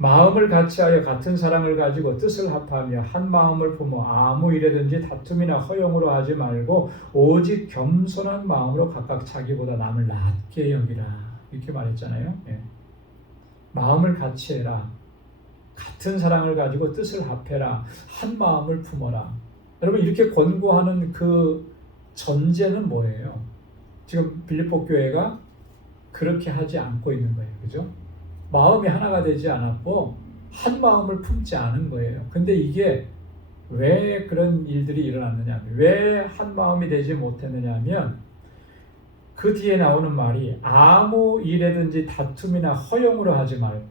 마음을 같이하여 같은 사랑을 가지고 뜻을 합하며 한 마음을 품어 아무 일에든지 다툼이나 허용으로 하지 말고 오직 겸손한 마음으로 각각 자기보다 남을 낮게 여기라. 이렇게 말했잖아요. 마음을 같이해라. 같은 사랑을 가지고 뜻을 합해라. 한 마음을 품어라. 여러분 이렇게 권고하는 그 전제는 뭐예요? 지금 빌립보 교회가 그렇게 하지 않고 있는 거예요. 그죠? 마음이 하나가 되지 않았고 한 마음을 품지 않은 거예요. 근데 이게 왜 그런 일들이 일어났느냐? 왜 한 마음이 되지 못했느냐 하면 그 뒤에 나오는 말이 아무 일에든지 다툼이나 허용으로 하지 말고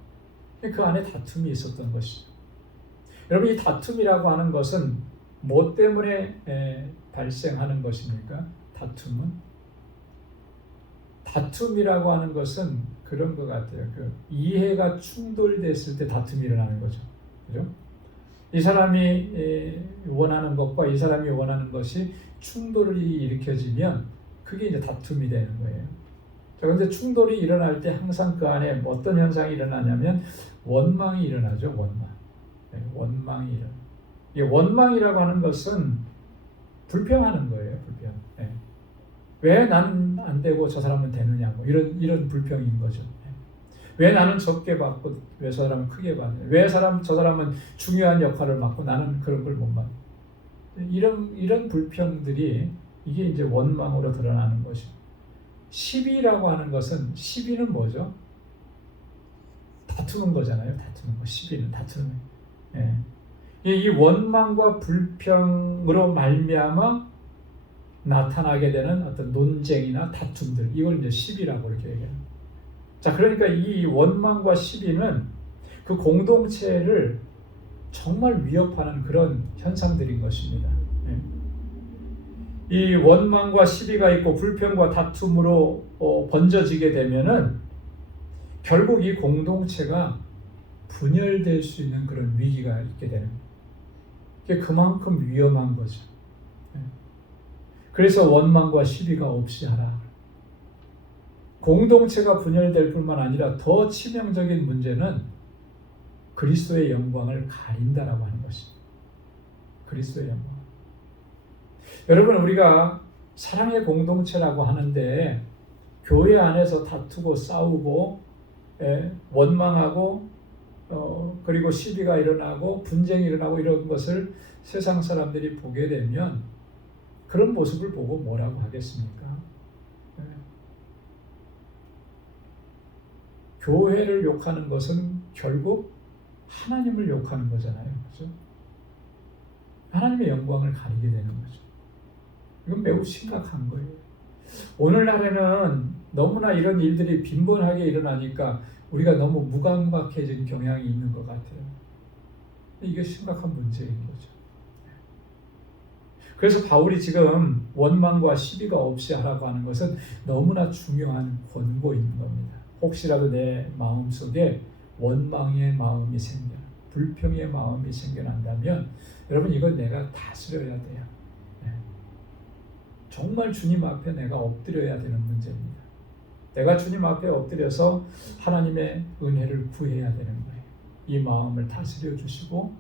그 안에 다툼이 있었던 것이죠. 여러분 이 다툼이라고 하는 것은 뭐 때문에 발생하는 것입니까? 다툼이라고 하는 것은 그런 것 같아요. 그 이해가 충돌됐을 때 다툼이 일어나는 거죠. 그죠? 이 사람이 원하는 것과 이 사람이 원하는 것이 충돌이 일으켜지면 그게 이제 다툼이 되는 거예요. 그런데 충돌이 일어날 때 항상 그 안에 어떤 현상이 일어나냐면 원망이 일어나죠. 원망이 일어나. 이 원망이라고 하는 것은 불평하는 거예요. 불평. 왜 나는 안 되고 저 사람은 되느냐, 뭐 이런 불평인 거죠. 왜 나는 적게 받고 왜 저 사람은 크게 받느냐, 왜 저 사람은 중요한 역할을 맡고 나는 그런 걸 못 맡고 이런 불평들이 이게 이제 원망으로 드러나는 것이죠. 시비라고 하는 것은 시비는 뭐죠? 다투는 거잖아요. 다투는 거. 시비는 다투는 거예요. 이 원망과 불평으로 말미암아 나타나게 되는 어떤 논쟁이나 다툼들, 이걸 이제 시비라고 이렇게 얘기해요. 자, 그러니까 이 원망과 시비는 그 공동체를 정말 위협하는 그런 현상들인 것입니다. 이 원망과 시비가 있고 불평과 다툼으로 번져지게 되면은 결국 이 공동체가 분열될 수 있는 그런 위기가 있게 되는 거예요. 이게 그만큼 위험한 거죠. 그래서 원망과 시비가 없이 하라. 공동체가 분열될 뿐만 아니라 더 치명적인 문제는 그리스도의 영광을 가린다라고 하는 것입니다. 그리스도의 영광. 여러분 우리가 사랑의 공동체라고 하는데 교회 안에서 다투고 싸우고 원망하고 그리고 시비가 일어나고 분쟁이 일어나고 이런 것을 세상 사람들이 보게 되면 그런 모습을 보고 뭐라고 하겠습니까? 교회를 욕하는 것은 결국 하나님을 욕하는 거잖아요. 그렇죠? 하나님의 영광을 가리게 되는 거죠. 이건 매우 심각한 거예요. 오늘날에는 너무나 이런 일들이 빈번하게 일어나니까 우리가 너무 무감각해진 경향이 있는 것 같아요. 이게 심각한 문제인 거죠. 그래서 바울이 지금 원망과 시비가 없이 하라고 하는 것은 너무나 중요한 권고인 겁니다. 혹시라도 내 마음속에 원망의 마음이 불평의 마음이 생겨난다면 여러분 이건 내가 다스려야 돼요. 정말 주님 앞에 내가 엎드려야 되는 문제입니다. 내가 주님 앞에 엎드려서 하나님의 은혜를 구해야 되는 거예요. 이 마음을 다스려 주시고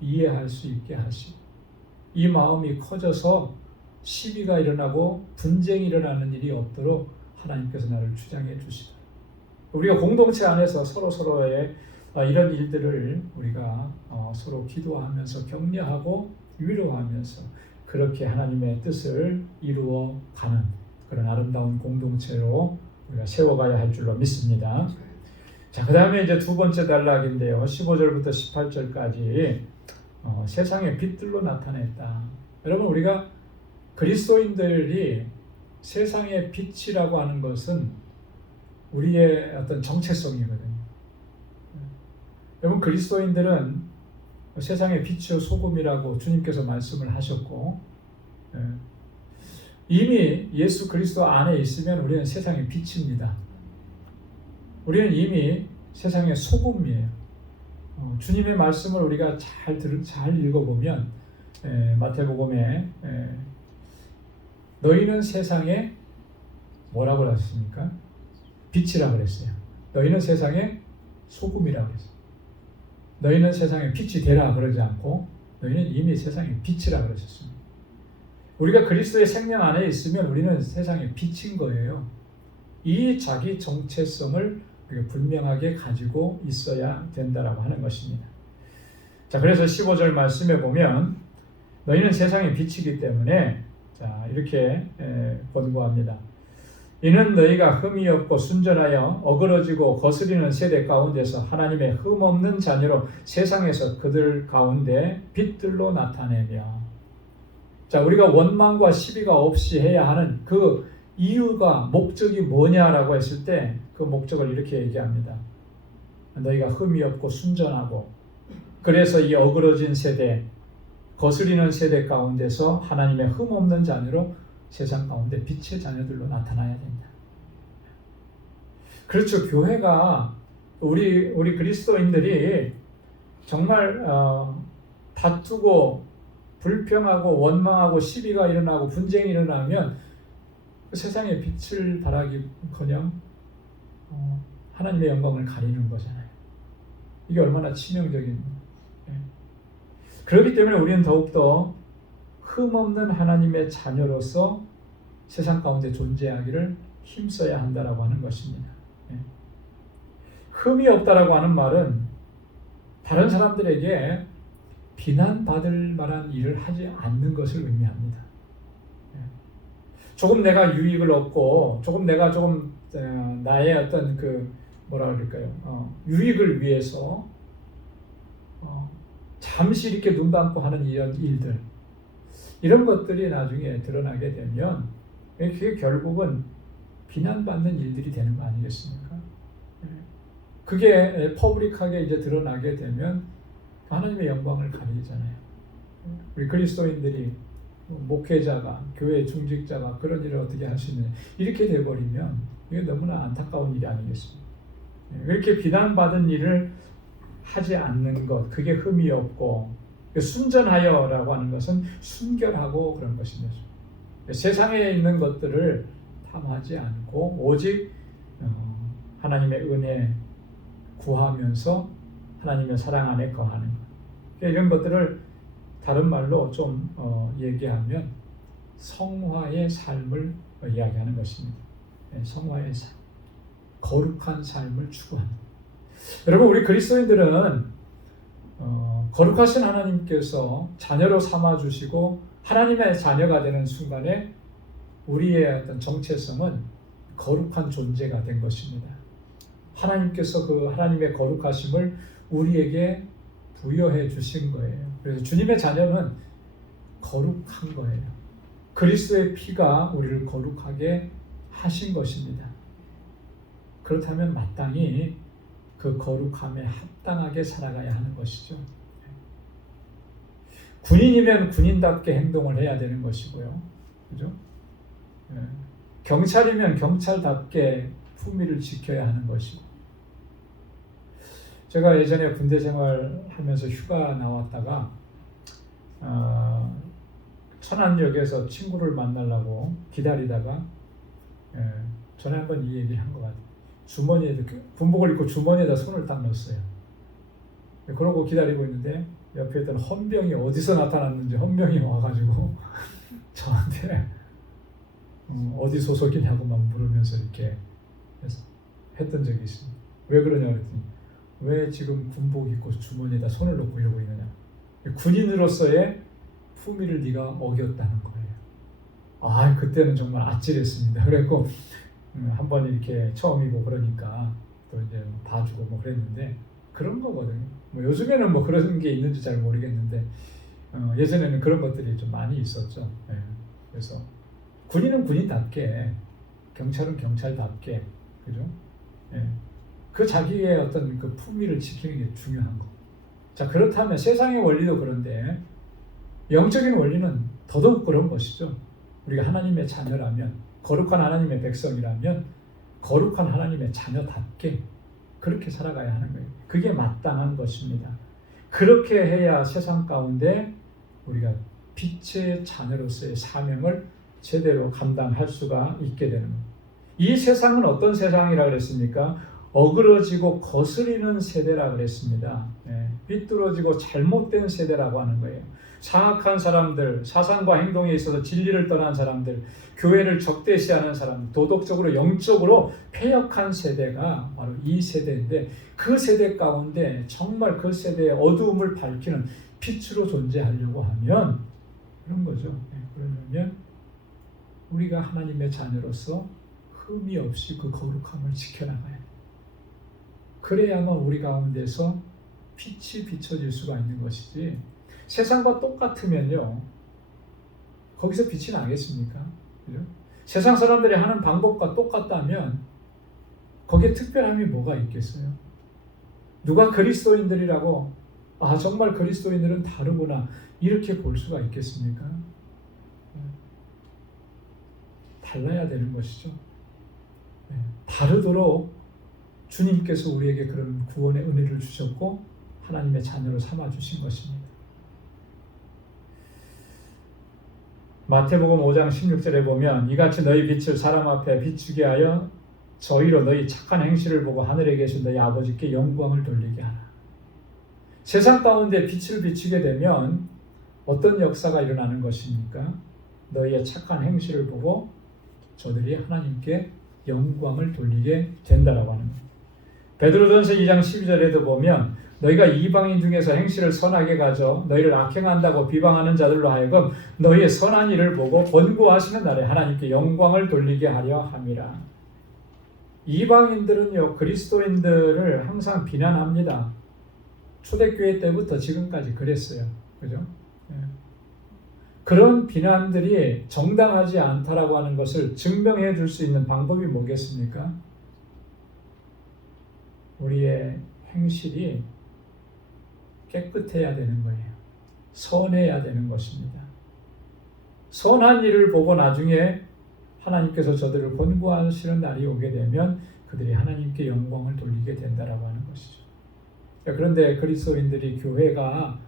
이해할 수 있게 하시고 이 마음이 커져서 시비가 일어나고 분쟁이 일어나는 일이 없도록 하나님께서 나를 주장해 주시다. 우리가 공동체 안에서 서로의 이런 일들을 우리가 서로 기도하면서 격려하고 위로하면서 그렇게 하나님의 뜻을 이루어가는 그런 아름다운 공동체로 우리가 세워가야 할 줄로 믿습니다. 자, 그 다음에 이제 두 번째 단락인데요. 15절부터 18절까지 세상의 빛들로 나타냈다. 여러분 우리가 그리스도인들이 세상의 빛이라고 하는 것은 우리의 어떤 정체성이거든요. 여러분 그리스도인들은 세상의 빛이요 소금이라고 주님께서 말씀을 하셨고 이미 예수 그리스도 안에 있으면 우리는 세상의 빛입니다. 우리는 이미 세상의 소금이에요. 주님의 말씀을 우리가 잘 읽어보면 마태복음에 너희는 세상에 뭐라고 하셨습니까? 빛이라고 그랬어요. 너희는 세상의 소금이라고 그랬어요. 너희는 세상에 빛이 되라 그러지 않고 너희는 이미 세상의 빛이라고 그러셨습니다. 우리가 그리스도의 생명 안에 있으면 우리는 세상의 빛인 거예요. 이 자기 정체성을 우리가 분명하게 가지고 있어야 된다라고 하는 것입니다. 자, 그래서 15절 말씀에 보면 너희는 세상의 빛이기 때문에 자, 이렇게 권고합니다. 이는 너희가 흠이 없고 순전하여 어그러지고 거스리는 세대 가운데서 하나님의 흠 없는 자녀로 세상에서 그들 가운데 빛들로 나타내며. 자, 우리가 원망과 시비가 없이 해야 하는 그 이유가 목적이 뭐냐라고 했을 때 그 목적을 이렇게 얘기합니다. 너희가 흠이 없고 순전하고 그래서 이 어그러진 세대 거스리는 세대 가운데서 하나님의 흠 없는 자녀로 세상 가운데 빛의 자녀들로 나타나야 된다. 그렇죠. 교회가 우리 그리스도인들이 정말 다투고 불평하고 원망하고 시비가 일어나고 분쟁이 일어나면 그 세상에 빛을 발하기커녕 하나님의 영광을 가리는 거잖아요. 이게 얼마나 치명적인. 그렇기 때문에 우리는 더욱더 흠없는 하나님의 자녀로서 세상 가운데 존재하기를 힘써야 한다라고 하는 것입니다. 흠이 없다라고 하는 말은 다른 사람들에게 비난받을 만한 일을 하지 않는 것을 의미합니다. 조금 내가 유익을 얻고 조금 내가 조금 나의 어떤 그 뭐라 그럴까요? 유익을 위해서 잠시 이렇게 눈 감고 하는 이런 일들 이런 것들이 나중에 드러나게 되면 그게 결국은 비난받는 일들이 되는 거 아니겠습니까? 그게 퍼블릭하게 이제 드러나게 되면 하나님의 영광을 가리잖아요. 우리 그리스도인들이 목회자가 교회 중직자가 그런 일을 어떻게 할 수 있느냐 이렇게 돼버리면 이게 너무나 안타까운 일이 아니겠습니까? 이렇게 비난받은 일을 하지 않는 것 그게 흠이 없고 순전하여라고 하는 것은 순결하고 그런 것입니다. 세상에 있는 것들을 탐하지 않고 오직 하나님의 은혜 구하면서 하나님의 사랑 안에 거하는 것. 이런 것들을 다른 말로 좀 얘기하면 성화의 삶을 이야기하는 것입니다. 성화의 삶, 거룩한 삶을 추구하는. 여러분, 우리 그리스도인들은 거룩하신 하나님께서 자녀로 삼아주시고 하나님의 자녀가 되는 순간에 우리의 어떤 정체성은 거룩한 존재가 된 것입니다. 하나님께서 그 하나님의 거룩하심을 우리에게 부여해 주신 거예요. 그래서 주님의 자녀는 거룩한 거예요. 그리스도의 피가 우리를 거룩하게 하신 것입니다. 그렇다면 마땅히 그 거룩함에 합당하게 살아가야 하는 것이죠. 군인이면 군인답게 행동을 해야 되는 것이고요. 그죠? 경찰이면 경찰답게 품위를 지켜야 하는 것이고. 제가 예전에 군대 생활하면서 휴가 나왔다가 천안역에서 친구를 만나려고 기다리다가 전에 한번 이 얘기 한 것 같아요. 주머니에 군복을 입고 주머니에다 손을 딱 넣었어요. 그러고 기다리고 있는데 옆에 있던 헌병이 어디서 나타났는지 헌병이 와가지고 저한테 어디 소속이냐고만 물으면서 이렇게 했던 적이 있습니다. 왜 그러냐 그랬더니 왜 지금 군복 입고 주머니에다 손을 넣고 이러고 있느냐. 군인으로서의 품위를 네가 어겼다는 거예요. 그때는 정말 아찔했습니다. 그랬고 한번 이렇게 처음이고 그러니까 또 이제 봐주고 뭐 그랬는데 그런 거거든요. 뭐 요즘에는 뭐 그런 게 있는지 잘 모르겠는데 예전에는 그런 것들이 좀 많이 있었죠. 그래서 군인은 군인답게, 경찰은 경찰답게, 그죠? 그 자기의 어떤 그 품위를 지키는 게 중요한 거. 자, 그렇다면 세상의 원리도 그런데 영적인 원리는 더더욱 그런 것이죠. 우리가 하나님의 자녀라면, 거룩한 하나님의 백성이라면 거룩한 하나님의 자녀답게 그렇게 살아가야 하는 거예요. 그게 마땅한 것입니다. 그렇게 해야 세상 가운데 우리가 빛의 자녀로서의 사명을 제대로 감당할 수가 있게 되는 거예요. 이 세상은 어떤 세상이라 그랬습니까? 어그러지고 거스리는 세대라 그랬습니다. 삐뚤어지고 잘못된 세대라고 하는 거예요. 사악한 사람들, 사상과 행동에 있어서 진리를 떠난 사람들, 교회를 적대시하는 사람들, 도덕적으로 영적으로 패역한 세대가 바로 이 세대인데 그 세대 가운데 정말 그 세대의 어두움을 밝히는 빛으로 존재하려고 하면 그런 거죠. 그러면 우리가 하나님의 자녀로서 흠이 없이 그 거룩함을 지켜나가야 해요. 그래야만 우리 가운데서 빛이 비춰질 수가 있는 것이지 세상과 똑같으면요 거기서 빛이 나겠습니까? 그죠? 세상 사람들이 하는 방법과 똑같다면 거기에 특별함이 뭐가 있겠어요? 누가 그리스도인들이라고 정말 그리스도인들은 다르구나 이렇게 볼 수가 있겠습니까? 달라야 되는 것이죠. 다르도록 주님께서 우리에게 그런 구원의 은혜를 주셨고 하나님의 자녀로 삼아주신 것입니다. 마태복음 5장 16절에 보면 이같이 너희 빛을 사람 앞에 비추게 하여 저희로 너희 착한 행실을 보고 하늘에 계신 너희 아버지께 영광을 돌리게 하라. 세상 가운데 빛을 비추게 되면 어떤 역사가 일어나는 것입니까? 너희의 착한 행실을 보고 저들이 하나님께 영광을 돌리게 된다라고 하는 거예요. 베드로전서 2장 12절에도 보면 너희가 이방인 중에서 행실을 선하게 가져 너희를 악행한다고 비방하는 자들로 하여금 너희의 선한 일을 보고 권고하시는 날에 하나님께 영광을 돌리게 하려 함이라. 이방인들은요 그리스도인들을 항상 비난합니다. 초대교회 때부터 지금까지 그랬어요. 그죠? 그런 비난들이 정당하지 않다라고 하는 것을 증명해 줄 수 있는 방법이 뭐겠습니까? 우리의 행실이 깨끗해야 되는 거예요. 선해야 되는 것입니다. 선한 일을 보고 나중에 하나님께서 저들을 권고하시는 날이 오게 되면 그들이 하나님께 영광을 돌리게 된다라고 하는 것이죠. 그런데 그리스도인들이 교회가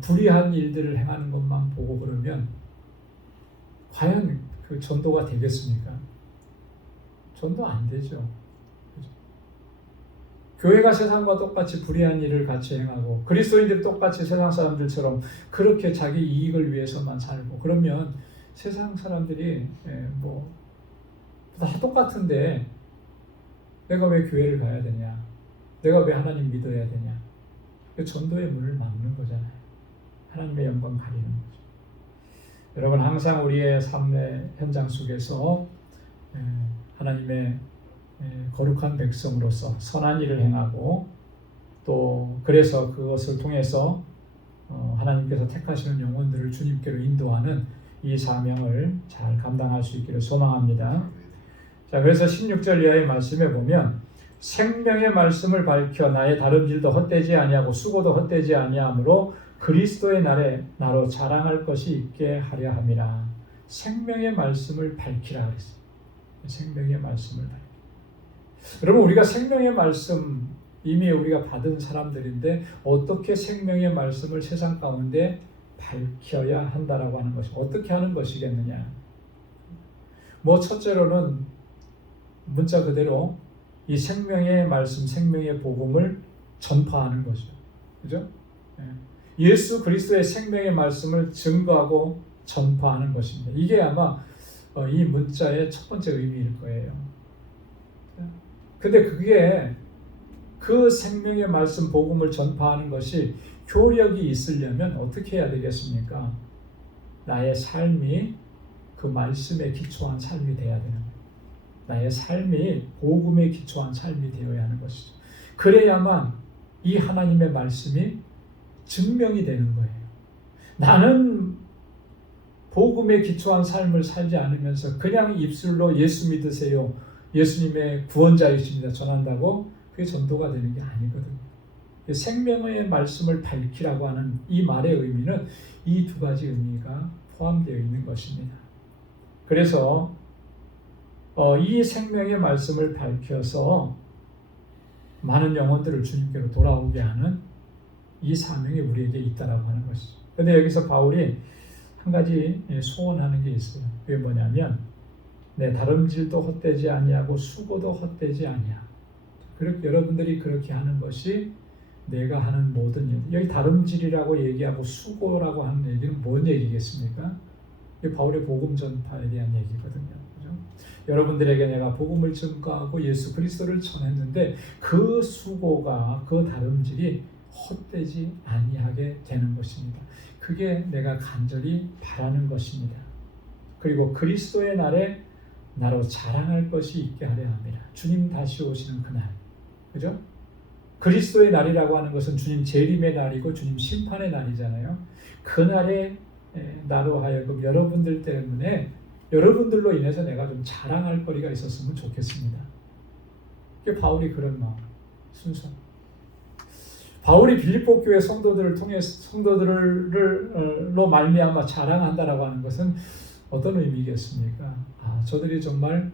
불의한 일들을 행하는 것만 보고 그러면 과연 그 전도가 되겠습니까? 전도 안 되죠. 그렇죠? 교회가 세상과 똑같이 불의한 일을 같이 행하고 그리스도인들이 똑같이 세상 사람들처럼 그렇게 자기 이익을 위해서만 살고 그러면 세상 사람들이 뭐 다 똑같은데 내가 왜 교회를 가야 되냐? 내가 왜 하나님 믿어야 되냐? 그 전도의 문을 막는 거잖아요. 하나님의 영광 가리는 거죠. 여러분 항상 우리의 삶의 현장 속에서 하나님의 거룩한 백성으로서 선한 일을 행하고 또 그래서 그것을 통해서 하나님께서 택하시는 영혼들을 주님께로 인도하는 이 사명을 잘 감당할 수 있기를 소망합니다. 자, 그래서 16절 이하의 말씀에 보면 생명의 말씀을 밝혀 나의 다름질도 헛되지 아니하고 수고도 헛되지 아니하므로 그리스도의 날에 나로 자랑할 것이 있게 하려 함이라. 생명의 말씀을 밝히라 그랬어요. 생명의 말씀을 밝히라. 여러분 우리가 생명의 말씀 이미 우리가 받은 사람들인데 어떻게 생명의 말씀을 세상 가운데 밝혀야 한다라고 하는 것이 어떻게 하는 것이겠느냐. 뭐 첫째로는 문자 그대로 이 생명의 말씀, 생명의 복음을 전파하는 것이죠. 그죠? 예수 그리스도의 생명의 말씀을 증거하고 전파하는 것입니다. 이게 아마 이 문자의 첫 번째 의미일 거예요. 근데 그게 그 생명의 말씀 복음을 전파하는 것이 효력이 있으려면 어떻게 해야 되겠습니까? 나의 삶이 그 말씀에 기초한 삶이 돼야 되는 거예요. 나의 삶이 복음에 기초한 삶이 되어야 하는 것이죠. 그래야만 이 하나님의 말씀이 증명이 되는 거예요. 나는 복음에 기초한 삶을 살지 않으면서 그냥 입술로 예수 믿으세요. 예수님의 구원자이십니다. 전한다고 그게 전도가 되는 게 아니거든요. 생명의 말씀을 밝히라고 하는 이 말의 의미는 이 두 가지 의미가 포함되어 있는 것입니다. 그래서 이 생명의 말씀을 밝혀서 많은 영혼들을 주님께로 돌아오게 하는 이 사명이 우리에게 있다라고 하는 것이죠. 그런데 여기서 바울이 한 가지 소원하는 게 있어요. 그게 뭐냐면 내 다름질도 헛되지 아니하고 수고도 헛되지 아니하. 그렇게 여러분들이 그렇게 하는 것이 내가 하는 모든 일. 여기 다름질이라고 얘기하고 수고라고 하는 얘기는 뭔 얘기겠습니까? 이게 바울의 복음 전파에 대한 얘기거든요. 그죠? 여러분들에게 내가 복음을 증거하고 예수 그리스도를 전했는데 그 수고가 그 다름질이 헛되지 아니하게 되는 것입니다. 그게 내가 간절히 바라는 것입니다. 그리고 그리스도의 날에 나로 자랑할 것이 있게 하려 합니다. 주님 다시 오시는 그날. 그죠? 그리스도의 날이라고 하는 것은 주님 재림의 날이고 주님 심판의 날이잖아요. 그날에 나로 하여금 여러분들 때문에 여러분들로 인해서 내가 좀 자랑할 거리가 있었으면 좋겠습니다. 이게 바울이 그런 마음, 순서. 바울이 빌립보 교회 성도들을 통해 성도들로 말미암아 자랑한다라고 하는 것은 어떤 의미겠습니까? 저들이 정말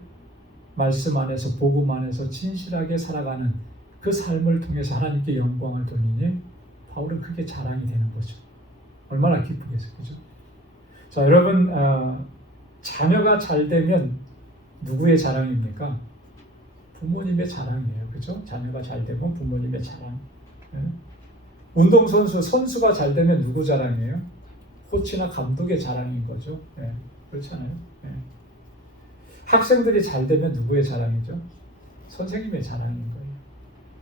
말씀 안에서 복음 안에서 진실하게 살아가는 그 삶을 통해서 하나님께 영광을 돌리니 바울은 그게 자랑이 되는 거죠. 얼마나 기쁘겠어요, 그죠? 자, 여러분 자녀가 잘 되면 누구의 자랑입니까? 부모님의 자랑이에요, 그죠? 자녀가 잘 되면 부모님의 자랑. 운동선수, 선수가 잘 되면 누구 자랑이에요? 코치나 감독의 자랑인 거죠. 그렇잖아요. 학생들이 잘 되면 누구의 자랑이죠? 선생님의 자랑인 거예요.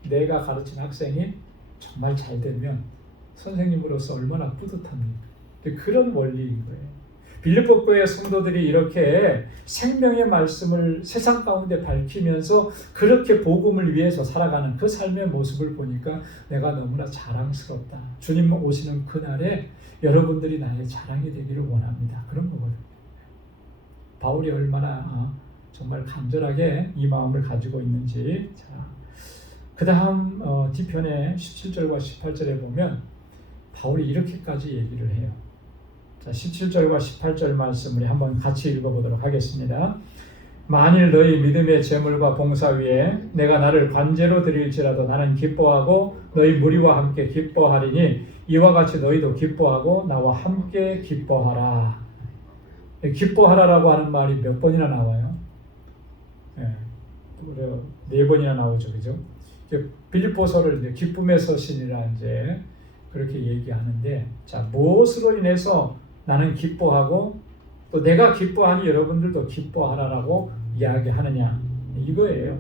내가 가르친 학생이 정말 잘 되면 선생님으로서 얼마나 뿌듯합니까? 그런 원리인 거예요. 빌립보 교회 성도들이 이렇게 생명의 말씀을 세상 가운데 밝히면서 그렇게 복음을 위해서 살아가는 그 삶의 모습을 보니까 내가 너무나 자랑스럽다. 주님 오시는 그날에 여러분들이 나의 자랑이 되기를 원합니다. 그런 거거든요. 바울이 얼마나 정말 간절하게 이 마음을 가지고 있는지. 자, 그 다음 뒤편의 17절과 18절에 보면 바울이 이렇게까지 얘기를 해요. 자, 17절과 18절 말씀 우리 한번 같이 읽어보도록 하겠습니다. 만일 너희 믿음의 제물과 봉사 위에 내가 나를 관제로 드릴지라도 나는 기뻐하고 너희 무리와 함께 기뻐하리니 이와 같이 너희도 기뻐하고 나와 함께 기뻐하라. 기뻐하라라고 하는 말이 몇 번이나 나와요? 네 번이나 나오죠, 그죠? 빌립보서를 이제 기쁨의 서신이라 이제 그렇게 얘기하는데, 자, 무엇으로 인해서 나는 기뻐하고 또 내가 기뻐하니 여러분들도 기뻐하라라고 이야기하느냐 이거예요.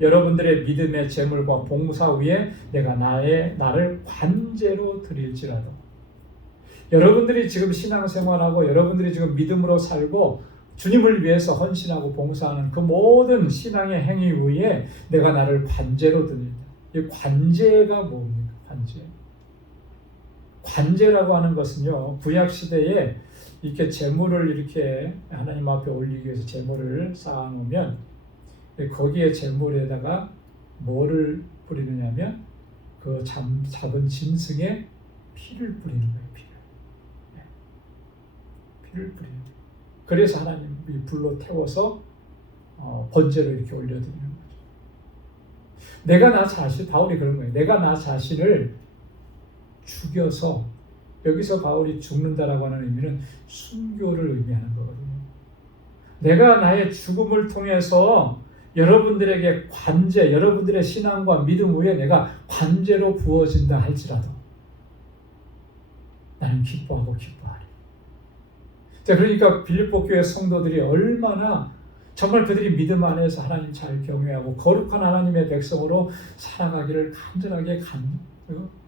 여러분들의 믿음의 재물과 봉사 위에 내가 나를 관제로 드릴지라도, 여러분들이 지금 신앙생활하고 여러분들이 지금 믿음으로 살고 주님을 위해서 헌신하고 봉사하는 그 모든 신앙의 행위 위에 내가 나를 관제로 드린다. 이 관제가 뭡니까? 관제라고 하는 것은요, 구약 시대에 이렇게 재물을 이렇게 하나님 앞에 올리기 위해서 재물을 쌓아놓으면 거기에 재물에다가 뭐를 뿌리느냐면 그 잡은 짐승의 피를 뿌리는 거예요. 피를 뿌리는 거예요. 그래서 하나님이 불로 태워서 번제로 이렇게 올려드리는 거죠. 바울이 그런 거예요. 내가 나 자신을 죽여서, 여기서 바울이 죽는다라고 하는 의미는 순교를 의미하는 거거든요. 내가 나의 죽음을 통해서 여러분들에게 관제, 여러분들의 신앙과 믿음 위에 내가 관제로 부어진다 할지라도 나는 기뻐하고 기뻐하리. 자, 그러니까 빌립보 교회 성도들이 얼마나 정말 그들이 믿음 안에서 하나님 잘 경외하고 거룩한 하나님의 백성으로 살아가기를 간절하게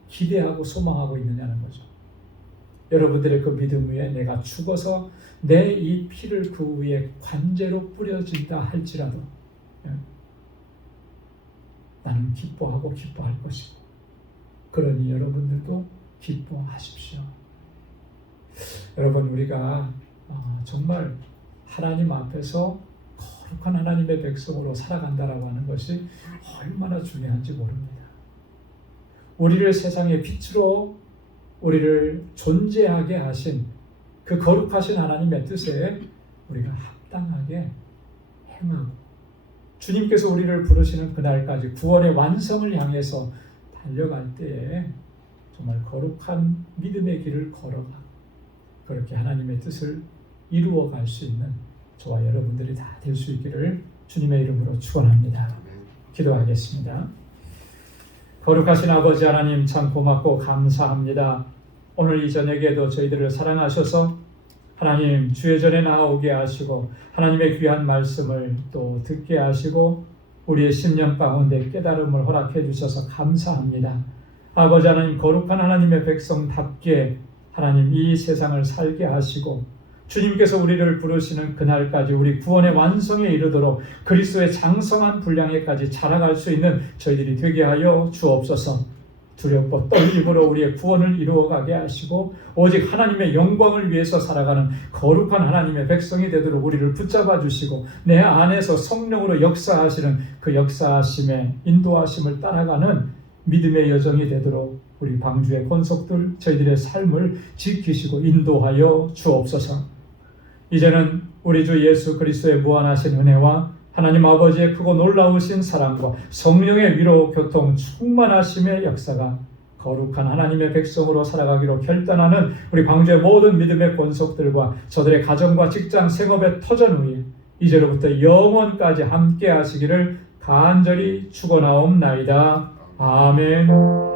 기대하고 소망하고 있느냐는 거죠. 여러분들의 그 믿음 위에 내가 죽어서 내 이 피를 그 위에 관제로 뿌려진다 할지라도 나는 기뻐하고 기뻐할 것이고, 그러니 여러분들도 기뻐하십시오. 여러분, 우리가 정말 하나님 앞에서 거룩한 하나님의 백성으로 살아간다라고 하는 것이 얼마나 중요한지 모릅니다. 우리를 세상의 빛으로 우리를 존재하게 하신 그 거룩하신 하나님의 뜻에 우리가 합당하게 행하고, 주님께서 우리를 부르시는 그날까지 구원의 완성을 향해서 달려갈 때에 정말 거룩한 믿음의 길을 걸어가 그렇게 하나님의 뜻을 이루어갈 수 있는 저와 여러분들이 다 될 수 있기를 주님의 이름으로 축원합니다. 기도하겠습니다. 거룩하신 아버지 하나님, 참 고맙고 감사합니다. 오늘 이 저녁에도 저희들을 사랑하셔서 하나님 주의 전에 나아오게 하시고 하나님의 귀한 말씀을 또 듣게 하시고 우리의 심령 가운데 깨달음을 허락해 주셔서 감사합니다. 아버지 하나님, 거룩한 하나님의 백성답게 하나님 이 세상을 살게 하시고 주님께서 우리를 부르시는 그날까지 우리 구원의 완성에 이르도록 그리스도의 장성한 분량에까지 자라갈 수 있는 저희들이 되게 하여 주옵소서. 두렵고 떨림으로 우리의 구원을 이루어가게 하시고 오직 하나님의 영광을 위해서 살아가는 거룩한 하나님의 백성이 되도록 우리를 붙잡아 주시고 내 안에서 성령으로 역사하시는 그 역사하심의 인도하심을 따라가는 믿음의 여정이 되도록 우리 방주의 권속들 저희들의 삶을 지키시고 인도하여 주옵소서. 이제는 우리 주 예수 그리스도의 무한하신 은혜와 하나님 아버지의 크고 놀라우신 사랑과 성령의 위로 교통 충만하심의 역사가 거룩한 하나님의 백성으로 살아가기로 결단하는 우리 방주의 모든 믿음의 권속들과 저들의 가정과 직장 생업의 터전 위에 이제로부터 영원까지 함께 하시기를 간절히 축원하옵나이다. 아멘.